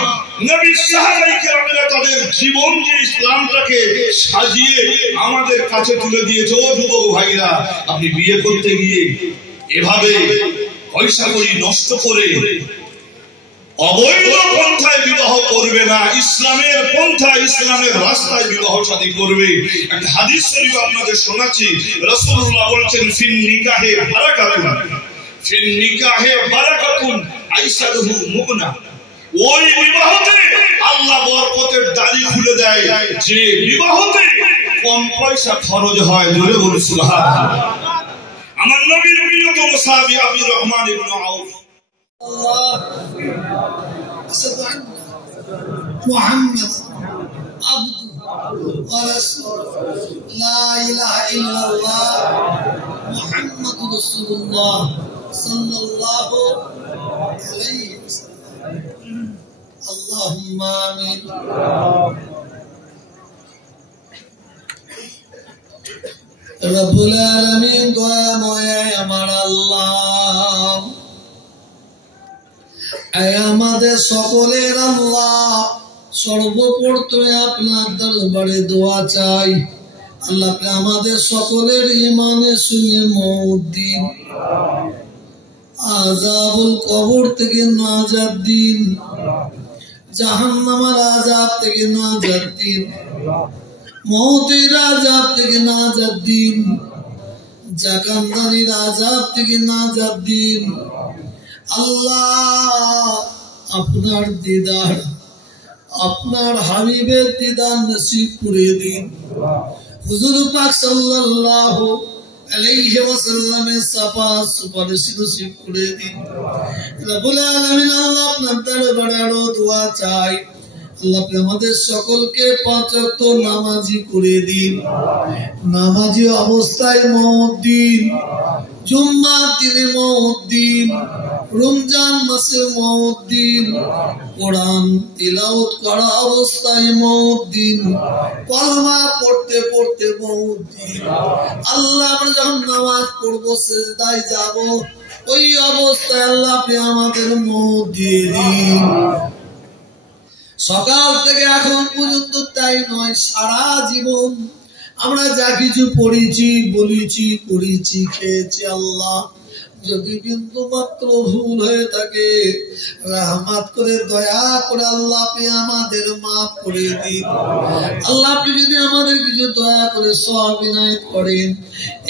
নবী সাহাবায়ে কেরামরা তাদের জীবন যে ইসলামটাকে সাজিয়ে আমাদের কাছে তুলে দিয়েছে। ও যুবক ভাইরা, আপনি বিয়ে করতে গিয়ে এভাবে পয়সা করি নষ্ট করে অবৈধ পন্থায় বিবাহ করবে না, ইসলামের পন্থায় ইসলামের রাস্তায় বিবাহ শাদী করবে। একটা হাদিস শরীফ আপনাদের শোনাচ্ছি, রাসূলুল্লাহ বলেছেন ফিন নিকাহে বারাকাতুন, ফিন নিকাহে বারাকাতুন আইসাদুহু মুগনা, ওই বিবাহতে আল্লাহ বরকতের দাড়ি খুলে দেয় যে বিবাহতে কম পয়সা খরচ হয়। জোরে বলুন সুবহানাল্লাহ। আমার নবীর প্রিয়তম সাহাবী আব্দুর রহমান ইবনে আউফ, আল্লাহ মুহাম্মদ আবদু ওয়া রাসূল, লা ইলাহা ইল্লাল্লাহ মুহাম্মাদুর রাসূলুল্লাহ সাল্লাল্লাহু আলাইহি ওয়াসাল্লাম। আল্লাহুম্মা আমিন। রব্বুল আলামিন দয়াময় আমার আল্লাহ, আমাদের সকলের আল্লাহ, সর্বপ্রথমে আপনার দরবারে দোয়া চাই, আল্লাহ আমাদের সকলের ইমানে শুনে মওত দিন, আযাবুল কবর থেকে নাজাত দিন, জাহান্নামের আযাব থেকে নাজাত দিন, মওতের আযাব থেকে নাজাত দিন, জাহান্নামের আযাব থেকে নাজাত দিন। আল্লাহ আপনার দিদার, আপনার হাবিবের দিদার নসিব করে দিন। হুজুর পাক সাল্লাল্লাহু আলাইহি ওয়াসাল্লামের সাফা সুপারিশ নসিব করে দিন। রব্বুল আলামিন আল্লাহ আপনার দরবারে আরো দোয়া চাই, আল্লাহ আমাদের সকলকে পাঁচ ওয়াক্ত নামাজি করে দিন, নামাজি অবস্থায় মওত দিন, জুম্মার দিনে মওত দিন, রমজান মাসে মওত দিন, কোরআন তিলাওয়াত করা অবস্থায় মওত দিন, কলমা পড়তে পড়তে মওত দিন। আল্লাহ আমরা যখন নামাজ পড়বো সিজদায় যাব, ওই অবস্থায় আল্লাহ আপনি আমাদের মওত দিয়ে দিন। সকাল থেকে এখন পর্যন্ত তাই নয়, সারা জীবন আমরা যা কিছু পড়েছি, বলেছি, করেছি, খেয়েছি, আল্লাহ যদি বিন্দু মাত্র ভুল হয়ে থাকে রহমত করে দয়া করে আল্লাহ আপনি আমাদের মাফ করে দিন। আল্লাহ আপনি যদি আমাদের কিছু দয়া করে সওয়াব ইনায়েত করেন,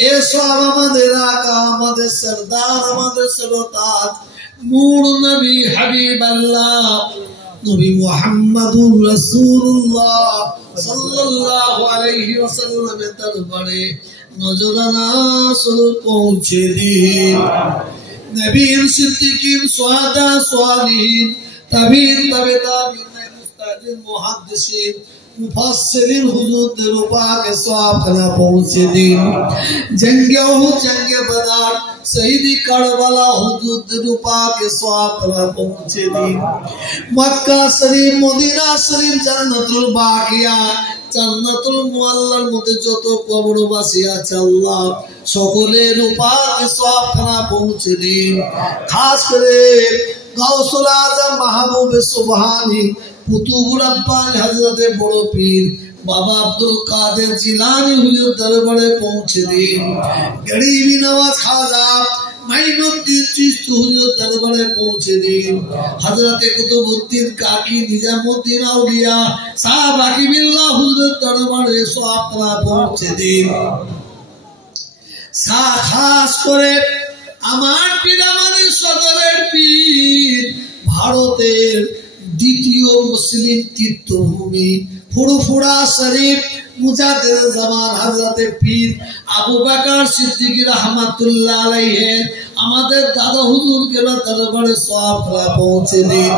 এ সওয়াব আমাদের আকা, আমাদের সরদার, আমাদের সরতাজ নূর নবী হাবিব আল্লাহ নবী মুহাম্মদুর রাসূলুল্লাহ সাল্লাল্লাহু আলাইহি ওয়াসাল্লামের দরবারে নজরানাসুল পৌঁছে দিন। নবীন, সিদ্দিকিন, সুহাদা, সালিহিন, তাবিঈন, তাবে তাবিঈন, মুস্তাহিদিন, মুহাদ্দিসিন, মুফাসসিরিন হুজুরদের পাকে সওয়াব খানা পৌঁছে দিন। জঙ্গে উহুদ, জঙ্গে বদর, শহীদি কারবালা হুজুরদের পাকে সওয়াব খানা পৌঁছে দিন। মক্কা শরীফ, মদিনা শরীফ, জান্নাতুল বাকিয়া, জান্নাতুল মুআল্লার মধ্যে যত কবরবাসী আছে আল্লাহ সকলের উপাকে সওয়াবখানা পৌঁছে দিন। খাস করে গাউসুল আজম মাহবুবে সুবহানী কুতুবুর রব্বানী হযরতে বড় পীর বাবা আব্দুল কাদের জিলানী হুজুর দরবারে পৌঁছে দিন। গরিবি নওয়াজ খাজা মাইনুদ্দিন চিশতি হুজুর দরবারে পৌঁছে দিন। হযরতে কুতুবউদ্দিন কাকি নিজামউদ্দিন আউলিয়া শাহ বাকিবিল্লাহ হুজুর দরবারে সওয়াবখানা পৌঁছে দিন। খাস করে আমার পীর আমাদের সকলের পীর ভারতের দ্বিতীয় মুসলিম তীর্থভূমি ফুরফুরা শরীফ মুজাদ্দিদ জামান হযরতে পীর আবু বকর সিদ্দিক রাহমাতুল্লাহ আলাইহি আমাদের দাদা হুজুর কেবলা দরবারে সওয়াবখানা পৌঁছে দিন।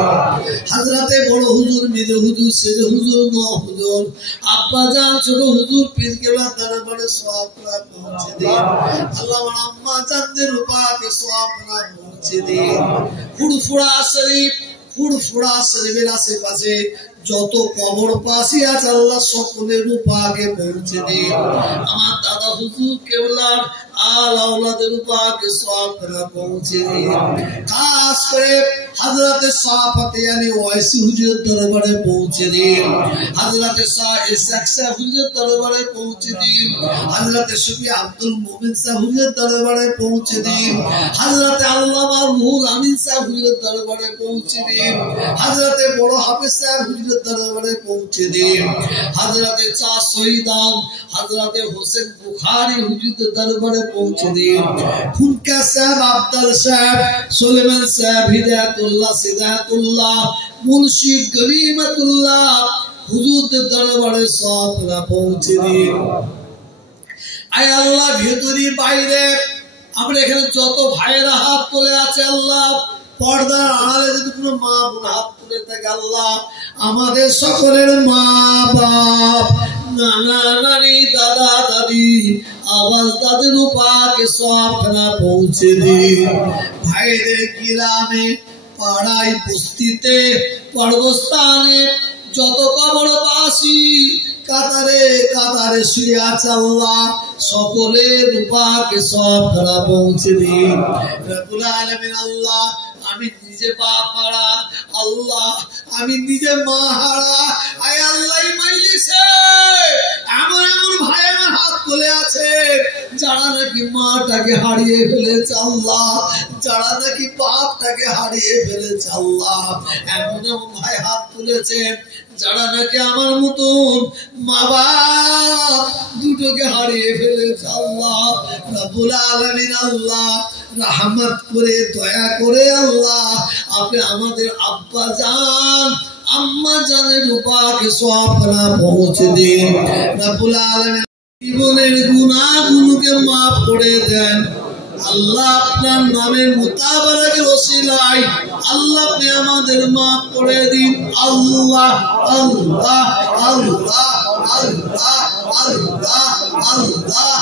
হযরতে বড় হুজুর মির হুজুর সেজ হুজুর ন হুজুর আব্বা জান ছোট হুজুর পীর কেবলা দরবারে সওয়াবখানা পৌঁছে দিন। আল্লাহ আমার আম্মা জানদের উপাকে সওয়াবখানা পৌঁছে দিন। ফুরফুরা শরীফের আশেপাশে যত কবরবাসী আছে আল্লাহ সকলের উপাকে পৌঁছে দিন। আমার দাদা হুজুর কেবলার আল আওলাদের উপাকে সওয়াবখানা পৌঁছে দিন। খাস করে হযরতে শাহ ফতেহ আলী ওয়াইসি হুজুর দরবারে পৌঁছে দিন। হযরতে শাহ ইসহাক সাহেব হুজুর দরবারে পৌঁছে দিন। হযরতে শফি আব্দুল মুমিন সাহেব হুজুর দরবারে পৌঁছে দিন। হযরতে আল্লামা রুহুল আমিন সাহেব হুজুর দরবারে পৌঁছে দিন। হযরতে বড় হাফেজ সাহেব হুজুর দরবারে পৌঁছে দিন। হযরতে শাহ শহীদাম হযরতে হোসেন বুখারী হুজুর দরবারে পৌঁছে দিন। ফুনকা সাহেব আব্দুল সাহেব সুলেমান সাহেব হিদায়াতুল্লাহ সিদায়াতুল্লাহ মুর্শিদ গনিমতুল্লাহ হুজুর দরবারে সওয়াবখানা পৌঁছে দিন। আয় আল্লাহ ভেতরি বাইরে আমরা এখানে যত ভাইয়েরা হাত তুলে আছে আল্লাহ পর্দার আড়ালে যদি কোনো মা বোন হাত তুলে থাকে আল্লাহ আমাদের সকলের মা বাপ নানা নানি দাদা দাদি আওয়াজ তাদের উপাকে সওয়াবখানা পৌঁছে দিন। ভাইদের গ্রামে পাড়ায় বস্তিতে পর্বস্থানে যত কবরবাসী কাতারে কাতারে শুয়ে আছে আল্লাহ সকলের উপাকে সওয়াবখানা পৌঁছে দিন। রব্বুল আলামিন আল্লাহ আমি নিজে বাপ হারা আল্লাহ আমি নিজে মা হারা আয় আল্লাহ মাইলিসে এমন এমন ভাই আমার হাত তুলে আছে যারা নাকি মাটাকে হারিয়ে ফেলেছে আল্লাহ যারা নাকি বাপটাকে হারিয়ে ফেলেছে আল্লাহ এমন এমন ভাই হাত তুলেছে যারা নাকি আমার মতন মা বাপ দুটোকে হারিয়ে ফেলেছে আল্লাহ রব্বুল আলামিন আল্লাহ রহমত করে দয়া করে আল্লাহ আপনি আমাদের আব্বা জান আম্মা জানের উপাকে সওয়াবখানা পৌঁছে দিন। রব্বুল আলামিন জীবনের গুনাহগুলোকে মাফ করে দেন আল্লাহ আপনার নামের মুতাবারাকের ওসিলায় আল্লাহ আপনি আমাদের মাফ করে দিন আল্লাহ আল্লাহ আল্লাহ আল্লাহ আল্লাহ আল্লাহ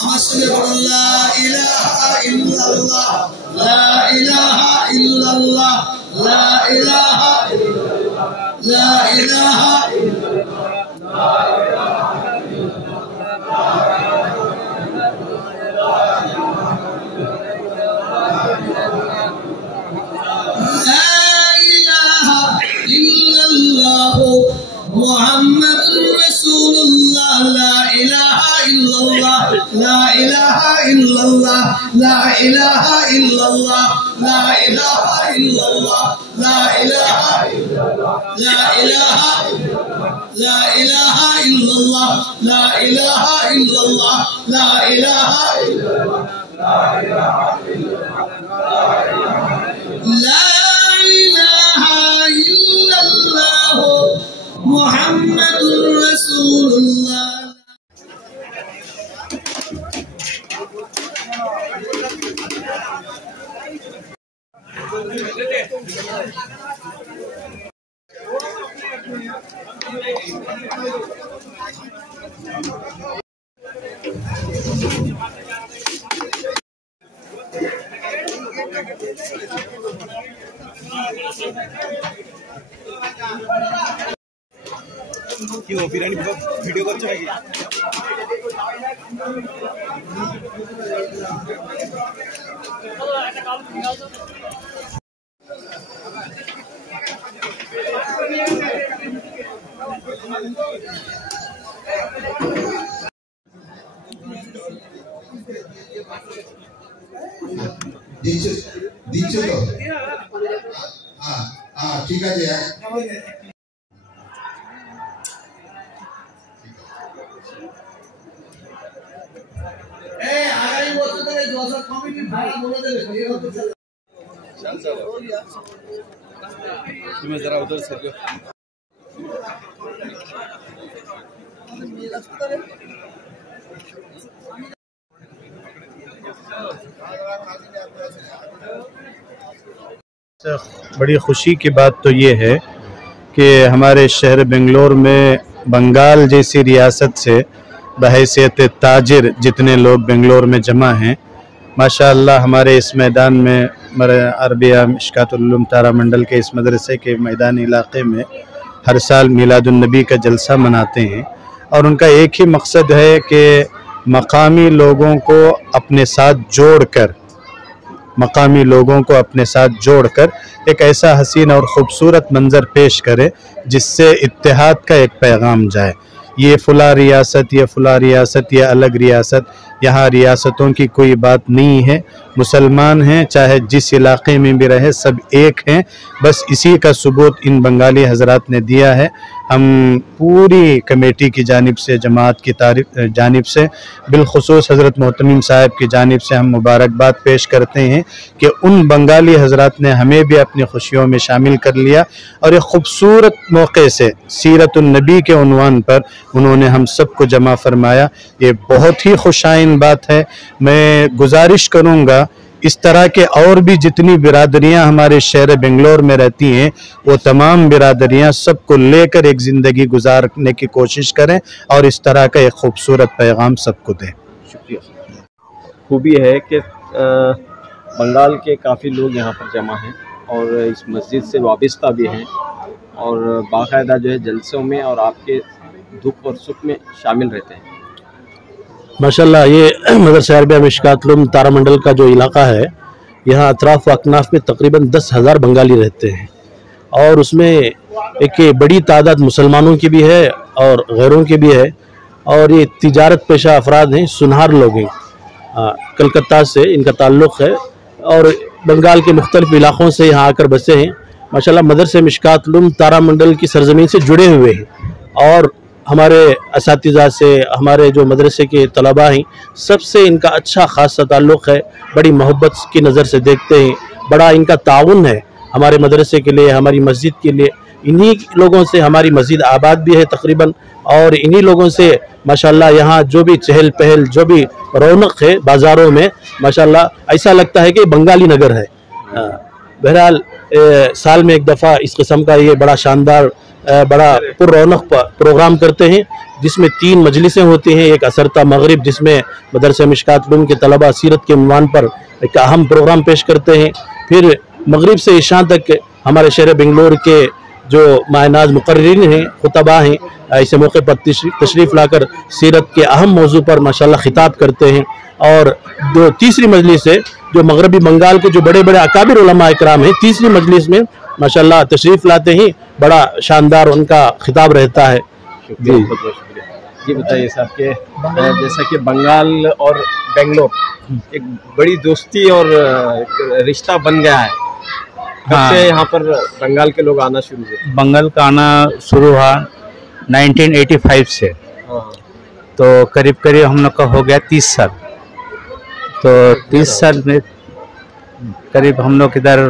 আমার সঙ্গে বলুন লা ইলাহা ইল্লাল্লাহ লা ইলাহা ইল্লাল্লাহ লা ইলাহা লা ইলাহা মুহাম্মাদুর রাসূলুল্লাহ লা ইলাহা ইল্লাল্লাহ লা ইলাহা ইল্লাল্লাহ লা ইলাহা ইল্লাল্লাহ লা ইলাহা ইল্লাল্লাহ লা ইলাহা লা ইলাহা লা ইলাহা ইল্লাল্লাহ লা ইলাহা ইল্লাল্লাহ লা ইলাহা লা ইলাহা ইল্লাল্লাহ মুহাম্মাদুর রাসূলুল্লাহ। দিচ্ছ তো? হ্যাঁ ঠিক আছে। আগামী বছর থেকে যশোর কমিটি ভাড়া বলে দেবে। তুমি जरा उधर से बड़ी खुशी की बात तो ये है कि हमारे शहर बेंगलोर में बंगाल जैसी रियासत से बहैसियत ताजिर जितने लोग बेंगलोर में जमा हैं, माशाअल्लाह हमारे इस मैदान में अरबिया मिशकातुल उलूम तारामंडल के इस मदरसे के मैदानी इलाके में हर साल मिलादुन्नबी का जलसा मनाते हैं। और उनका एक ही मकसद है कि मकामी लोगों को अपने साथ जोड़कर एक ऐसा हसीन और ख़ूबसूरत मंज़र पेश करे जिससे इत्तेहाद का एक पैगाम जाए। ये फ़ुला रियासत, ये अलग रियासत, यहाँ रियासतों की कोई बात नहीं है। मुसलमान हैं, चाहे जिस इलाके में भी रहे, सब एक हैं। बस इसी का सबूत इन बंगाली हजरात ने दिया है। हम पूरी कमेटी की जानिब से, जमात की जानिब से, बिलखुसूस हज़रत मोहतमिम साहब की जानिब से हम मुबारकबाद पेश करते हैं कि उन बंगाली हजरात ने हमें भी अपनी खुशियों में शामिल कर लिया और एक ख़ूबसूरत मौके से सीरतुन्नबी के उन्वान पर उन्होंने हम सबको जमा फरमाया। ये बहुत ही खुशाइन बात है। मैं गुजारिश करूँगा इस तरह के और भी जितनी बिरादरियां हमारे शहर बेंगलोर में रहती हैं, वो तमाम बिरादरियां सबको लेकर एक ज़िंदगी गुजारने की कोशिश करें और इस तरह का एक खूबसूरत पैगाम सबको दें। शुक्रिया। खूबी है कि बंगाल के काफ़ी लोग यहाँ पर जमा हैं और इस मस्जिद से वाबस्ता भी हैं और बाकायदा जो है जलसों में और आपके दुख और सुख में शामिल रहते हैं। माशाल्लाह ये मदरसा अरबिया मिशकातुल उलूम तारामंडल का जो इलाका है, यहाँ अतराफ़ व अकनाफ में तकरीबन 10,000 बंगाली रहते हैं और उसमें एक बड़ी तादाद मुसलमानों की भी है और गैरों की भी है। और ये तिजारत पेशा अफराद हैं, सुनहार लोग हैं। कलकत्ता से इनका ताल्लुक़ है और बंगाल के मुख्तलिफ़ इलाक़ों से यहाँ आकर बसे हैं। माशाल्लाह मदरसा मिशकातुल उलूम तारामंडल की सरज़मीन से जुड़े हुए हैं और हमारे असातिज़ा से, हमारे जो मदरसे के तलबा हैं, सबसे इनका अच्छा ख़ासा ताल्लुक़ है। बड़ी मोहब्बत की नज़र से देखते हैं, बड़ा इनका ताउन है हमारे मदरसे के लिए, हमारी मस्जिद के लिए। इन्हीं लोगों से हमारी मस्जिद आबाद भी है तकरीबन, और इन्हीं लोगों से माशाल्लाह यहाँ जो भी चहल पहल, जो भी रौनक है बाज़ारों में, माशाल्लाह ऐसा लगता है कि बंगाली नगर है। बहरहाल साल में एक दफ़ा इस किस्म का ये बड़ा शानदार, बड़ा पुररौनक प्रोग्राम करते हैं जिसमें 3 मजलिसें होती हैं। एक असरता मगरिब जिसमें मदरसा मिशकातुल उलूम के तलबा सीरत के उन्वान पर एक अहम प्रोग्राम पेश करते हैं। फिर मगरिब से इशा तक हमारे शहर बेंगलोर के जो मायनाज मुकर्रिरीन हैं, खुतबा हैं, ऐसे मौके पर तशरीफ़ लाकर सीरत के अहम मौजू पर माशाल्लाह खिताब करते हैं। और तीसरी मजलिस है जो मगरबी बंगाल के जो बड़े बड़े अकाबिर उलमा इकराम हैं, तीसरी मजलिस में माशाल्लाह तशरीफ़ लाते हैं, बड़ा शानदार उनका खिताब रहता है। जी जी बताइए साहब के जैसा कि बंगाल और बेंगलोर एक बड़ी दोस्ती और एक रिश्ता बन गया है, कब से यहाँ पर बंगाल के लोग आना शुरू हुए? बंगाल का आना शुरू हुआ 1985 से, तो करीब करीब हम लोग का हो गया 30 साल। तो 30 साल में करीब हम लोग इधर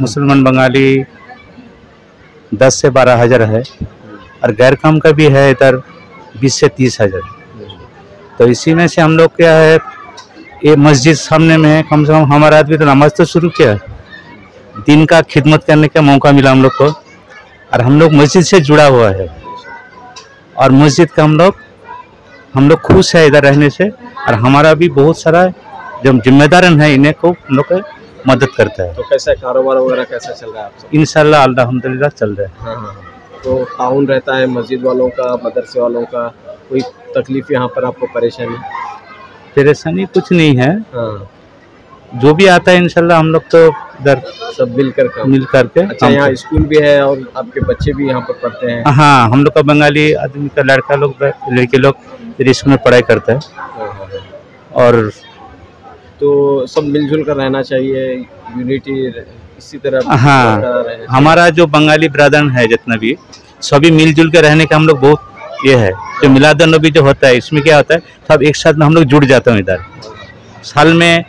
मुसलमान बंगाली 10 से 12 हज़ार है और गैर काम का भी है इधर 20 से 30 हज़ार। तो इसी में से हम लोग क्या है, ये मस्जिद सामने में है, कम से कम हमारा आदमी तो नमाज तो शुरू किया, दिन का खिदमत करने का मौका मिला हम लोग को, और हम लोग मस्जिद से जुड़ा हुआ है और मस्जिद का हम लोग खुश है इधर रहने से। और हमारा भी बहुत सारा जो जिम्मेदार है इन्हें को हम लोग मदद करता है। तो कैसा कारोबार वगैरह कैसा चल रहा है आपका? इंशाल्लाह अल्हम्दुलिल्लाह चल रहा है। तो ताउन रहता है मस्जिद वालों का, मदरसे वालों का, कोई तकलीफ यहाँ पर आपको परेशानी? परेशानी कुछ नहीं है, हाँ, जो भी आता है इंशाल्लाह हम लोग तो इधर सब मिलकर काम। मिल करके अच्छा, काम यहाँ स्कूल भी है और आपके बच्चे भी यहाँ पर पढ़ते हैं? हाँ, हम लोग का बंगाली आदमी का लड़का लोग लड़के लोग इधर स्कूल में पढ़ाई करता है। और तो सब मिलजुल कर रहना चाहिए, यूनिटी इसी तरह हाँ, रहे। हमारा जो बंगाली ब्रादर है जितना भी सभी मिलजुल के रहने का हम लोग बहुत ये है। जो मिलादुन नबी जो होता है इसमें क्या होता है, सब एक साथ में हम लोग जुड़ जाते हैं। इधर साल में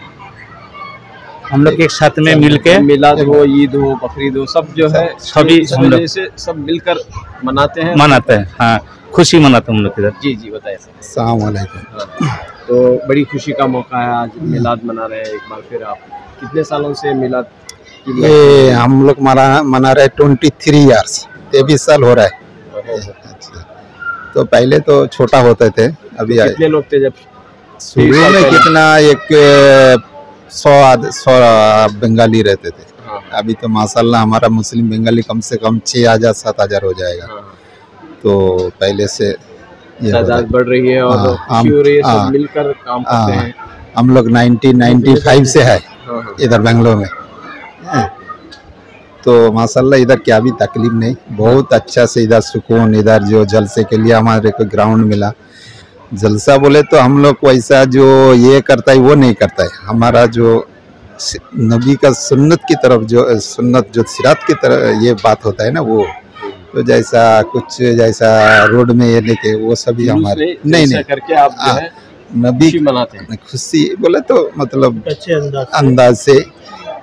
हम लोग एक साथ में मिल के मिलाद हो, ईद हो, बकरीद हो, सब जो है सभी इस हम लोग वजह से सब मिलकर मनाते हैं। मनाते हैं, हाँ, खुशी मनाते हैं हम लोग इधर। जी जी बताइए सर। अस्सलाम वालेकुम। तो बड़ी खुशी का मौका है, आज मिलाद मना रहे हैं एक बार फिर आप। कितने सालों से मिलाद की ये हम लोग मना रहे 23 ईयर्स, 23 साल हो रहा है। अच्छा, तो पहले तो छोटा होते थे, अभी कितने लोग थे जब शुरू में? कितना, एक 100 बंगाली रहते थे। हाँ, अभी तो माशाल्लाह हमारा मुस्लिम बंगाली कम से कम 6000-7000 हो जाएगा। हाँ, तो पहले से ये हो रहा तादाद है। बढ़ रही है और हाँ, खुशी हो रही है, हाँ, सब मिलकर काम करते हाँ, हैं। हम लोग 1995 से है हाँ, हाँ, इधर बेंगलोर में। तो माशाल्लाह इधर क्या भी तकलीफ नहीं, बहुत अच्छा से इधर सुकून। इधर जो जलसे के लिए हमारे को ग्राउंड मिला, जलसा बोले तो हम लोग वैसा जो ये करता है वो नहीं करता है। हमारा जो नबी का सुन्नत की तरफ जो सुन्नत जो सिरात की तरफ ये बात होता है ना, वो तो जैसा कुछ जैसा रोड में ये लेके वो सभी हमारे नहीं करके आप जो है नबी खुशी मनाते हैं। खुशी बोले तो मतलब अच्छे अंदाज से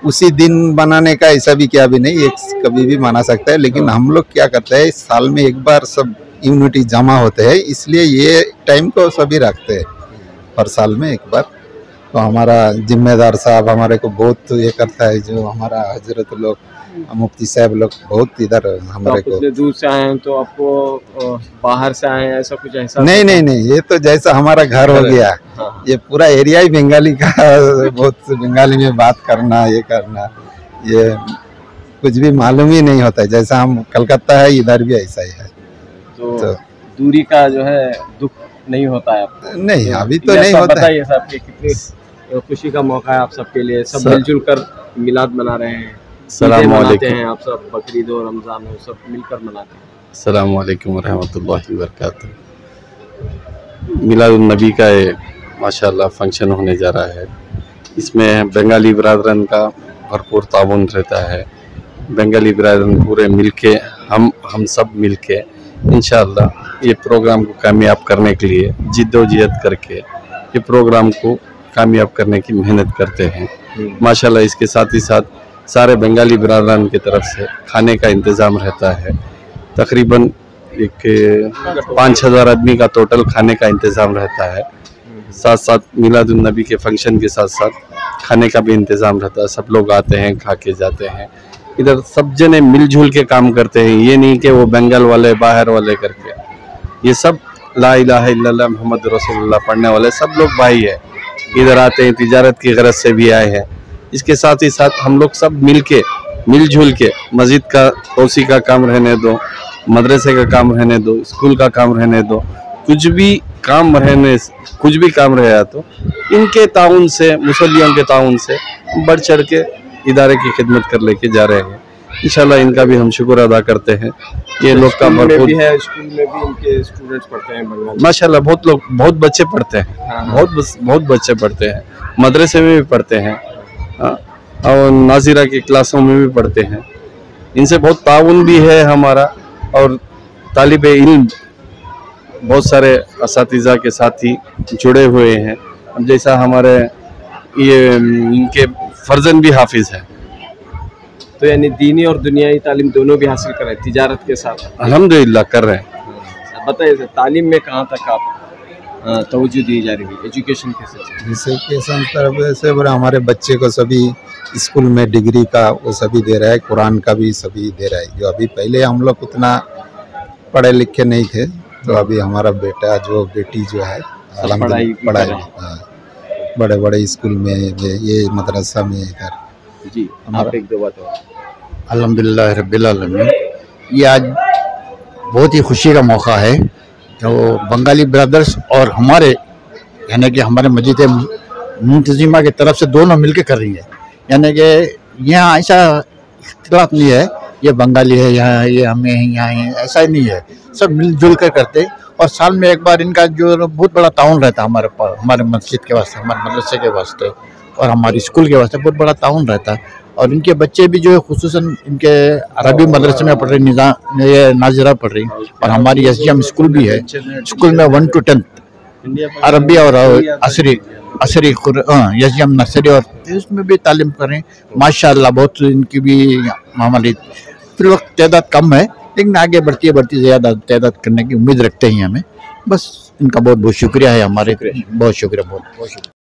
उसी दिन बनाने का ऐसा भी क्या भी नहीं, एक कभी भी मना सकता है। लेकिन हम लोग क्या करते हैं, साल में एक बार सब यूनिटी जमा होते हैं, इसलिए ये टाइम को सभी रखते हैं हर साल में एक बार। तो हमारा जिम्मेदार साहब हमारे को बहुत ये करता है, जो हमारा हजरत लोग मुफ्ती साहब लोग बहुत इधर हमारे को। इतने दूर से आए हैं तो आपको बाहर से आए हैं ऐसा कुछ ऐसा? नहीं नहीं नहीं, ये तो जैसा हमारा घर हो गया। हाँ, ये पूरा एरिया ही बंगाली का, बहुत बंगाली में बात करना, ये करना, ये कुछ भी मालूम ही नहीं होता है। जैसा हम कलकत्ता है, इधर भी ऐसा ही है। तो दूरी का जो है दुख नहीं होता है आपको? नहीं, अभी तो नहीं होता है। बताइए साहब कि कितनी खुशी का मौका है आप सबके लिए, सब मिलजुल कर मिलाद मना रहे हैं, अस्सलाम मनाते हैं आप सब, बकरीद हो, रमजान हो, सब मिलकर मनाते हैं। अस्सलाम वालेकुम व रहमतुल्लाहि व बरकातुहू। मिलादुन नबी का ये माशाल्लाह फंक्शन होने जा रहा है। इसमें बंगाली बिरादरन का भरपूर ताउन रहता है। बंगाली बिरादरन पूरे मिलके हम सब मिलके इंशाअल्लाह ये प्रोग्राम को कामयाब करने के लिए जिद्दोजहद करके ये प्रोग्राम को कामयाब करने की मेहनत करते हैं। माशाल्लाह इसके साथ ही साथ सारे बंगाली बिरादरान की तरफ से खाने का इंतज़ाम रहता है। तकरीबन एक 5,000 आदमी का टोटल खाने का इंतज़ाम रहता है। साथ साथ मिलादुन नबी के फंक्शन के साथ साथ खाने का भी इंतज़ाम रहता है। सब लोग आते हैं, खा के जाते हैं। इधर सब जने मिलजुल के काम करते हैं, ये नहीं कि वो बंगाल वाले बाहर वाले करके। ये सब ला इलाहा इल्लल्लाह मुहम्मद रसूलुल्लाह पढ़ने वाले सब लोग भाई है। इधर आते हैं, तिजारत की गरज से भी आए हैं। इसके साथ ही साथ हम लोग सब मिलजुल के मस्जिद का तोसी का काम रहने दो, मदरसे का काम रहने दो, स्कूल का काम रहने दो, कुछ भी काम रहे तो इनके ताउन से, मुसल्लियों के ताउन से बढ़ चढ़ के इदारे की खिदमत कर लेके जा रहे हैं। इंशाल्लाह इनका भी हम शुक्र अदा करते हैं। ये लोग का भरपूर है, स्कूल में भी इनके स्टूडेंट्स पढ़ते हैं बंगाली माशाल्लाह, बहुत बच्चे पढ़ते हैं। बहुत बच्चे पढ़ते हैं, मदरसे में भी पढ़ते हैं और नाजिरा की क्लासों में भी पढ़ते हैं। इनसे बहुत ताउन भी है हमारा, और तालिबे इल्म बहुत सारे असातिज़ा के साथ ही जुड़े हुए हैं। अब जैसा हमारे ये इनके फर्जन भी हाफिज है, तो यानी दीनी और दुनियाई तालीम दोनों भी हासिल कर रहे हैं तिजारत के साथ? अल्हम्दुलिल्लाह कर रहे हैं। बताइए सर, तालीम में कहाँ तक आप तवज्जो दी जा रही है, एजुकेशन के तरफ से हमारे बच्चे को सभी स्कूल में डिग्री का वो सभी दे रहा है, कुरान का भी सभी दे रहा है। जो अभी पहले हम लोग उतना पढ़े लिखे नहीं थे, तो अभी हमारा बेटा जो बेटी जो है पढ़ाई बड़े बड़े स्कूल में, ये मदरसा में इधर। जी, आप एक दो बात अल्हम्दुलिल्लाह रब्बिल आलमीन। ये आज बहुत ही खुशी का मौका है जो बंगाली ब्रदर्स और हमारे यानी कि हमारे मस्जिद मुंतजिमा की तरफ से दोनों मिलकर कर रही है। यानी कि यहाँ ऐसा इख्तिलाफ नहीं है ये बंगाली है यहाँ ये हमें यहाँ है, ऐसा ही नहीं है, सब मिलजुल कर करते। और साल में एक बार इनका जो बहुत बड़ा ताउन रहता है हमारे मस्जिद के वास्ते, हमारे मदरसे के वास्ते और हमारे स्कूल के वास्ते बहुत बड़ा ताउन रहता है। और इनके बच्चे भी जो है खुसूसन इनके अरबी मदरसे में पढ़ रही, ये नाजिरा पढ़ रही, और हमारी SGM स्कूल भी है, स्कूल में 1 to 10 अरबी और असरी SGM नर्सरी और इसमें भी तालीम कर रहे हैं माशाअल्लाह। बहुत इनकी भी हमारी फिर वक्त तादाद कम है लेकिन आगे बढ़ती ज़्यादा तादाद करने की उम्मीद रखते हैं हमें। बस इनका बहुत बहुत शुक्रिया है, हमारे बहुत शुक्रिया, बहुत शुक्रिया।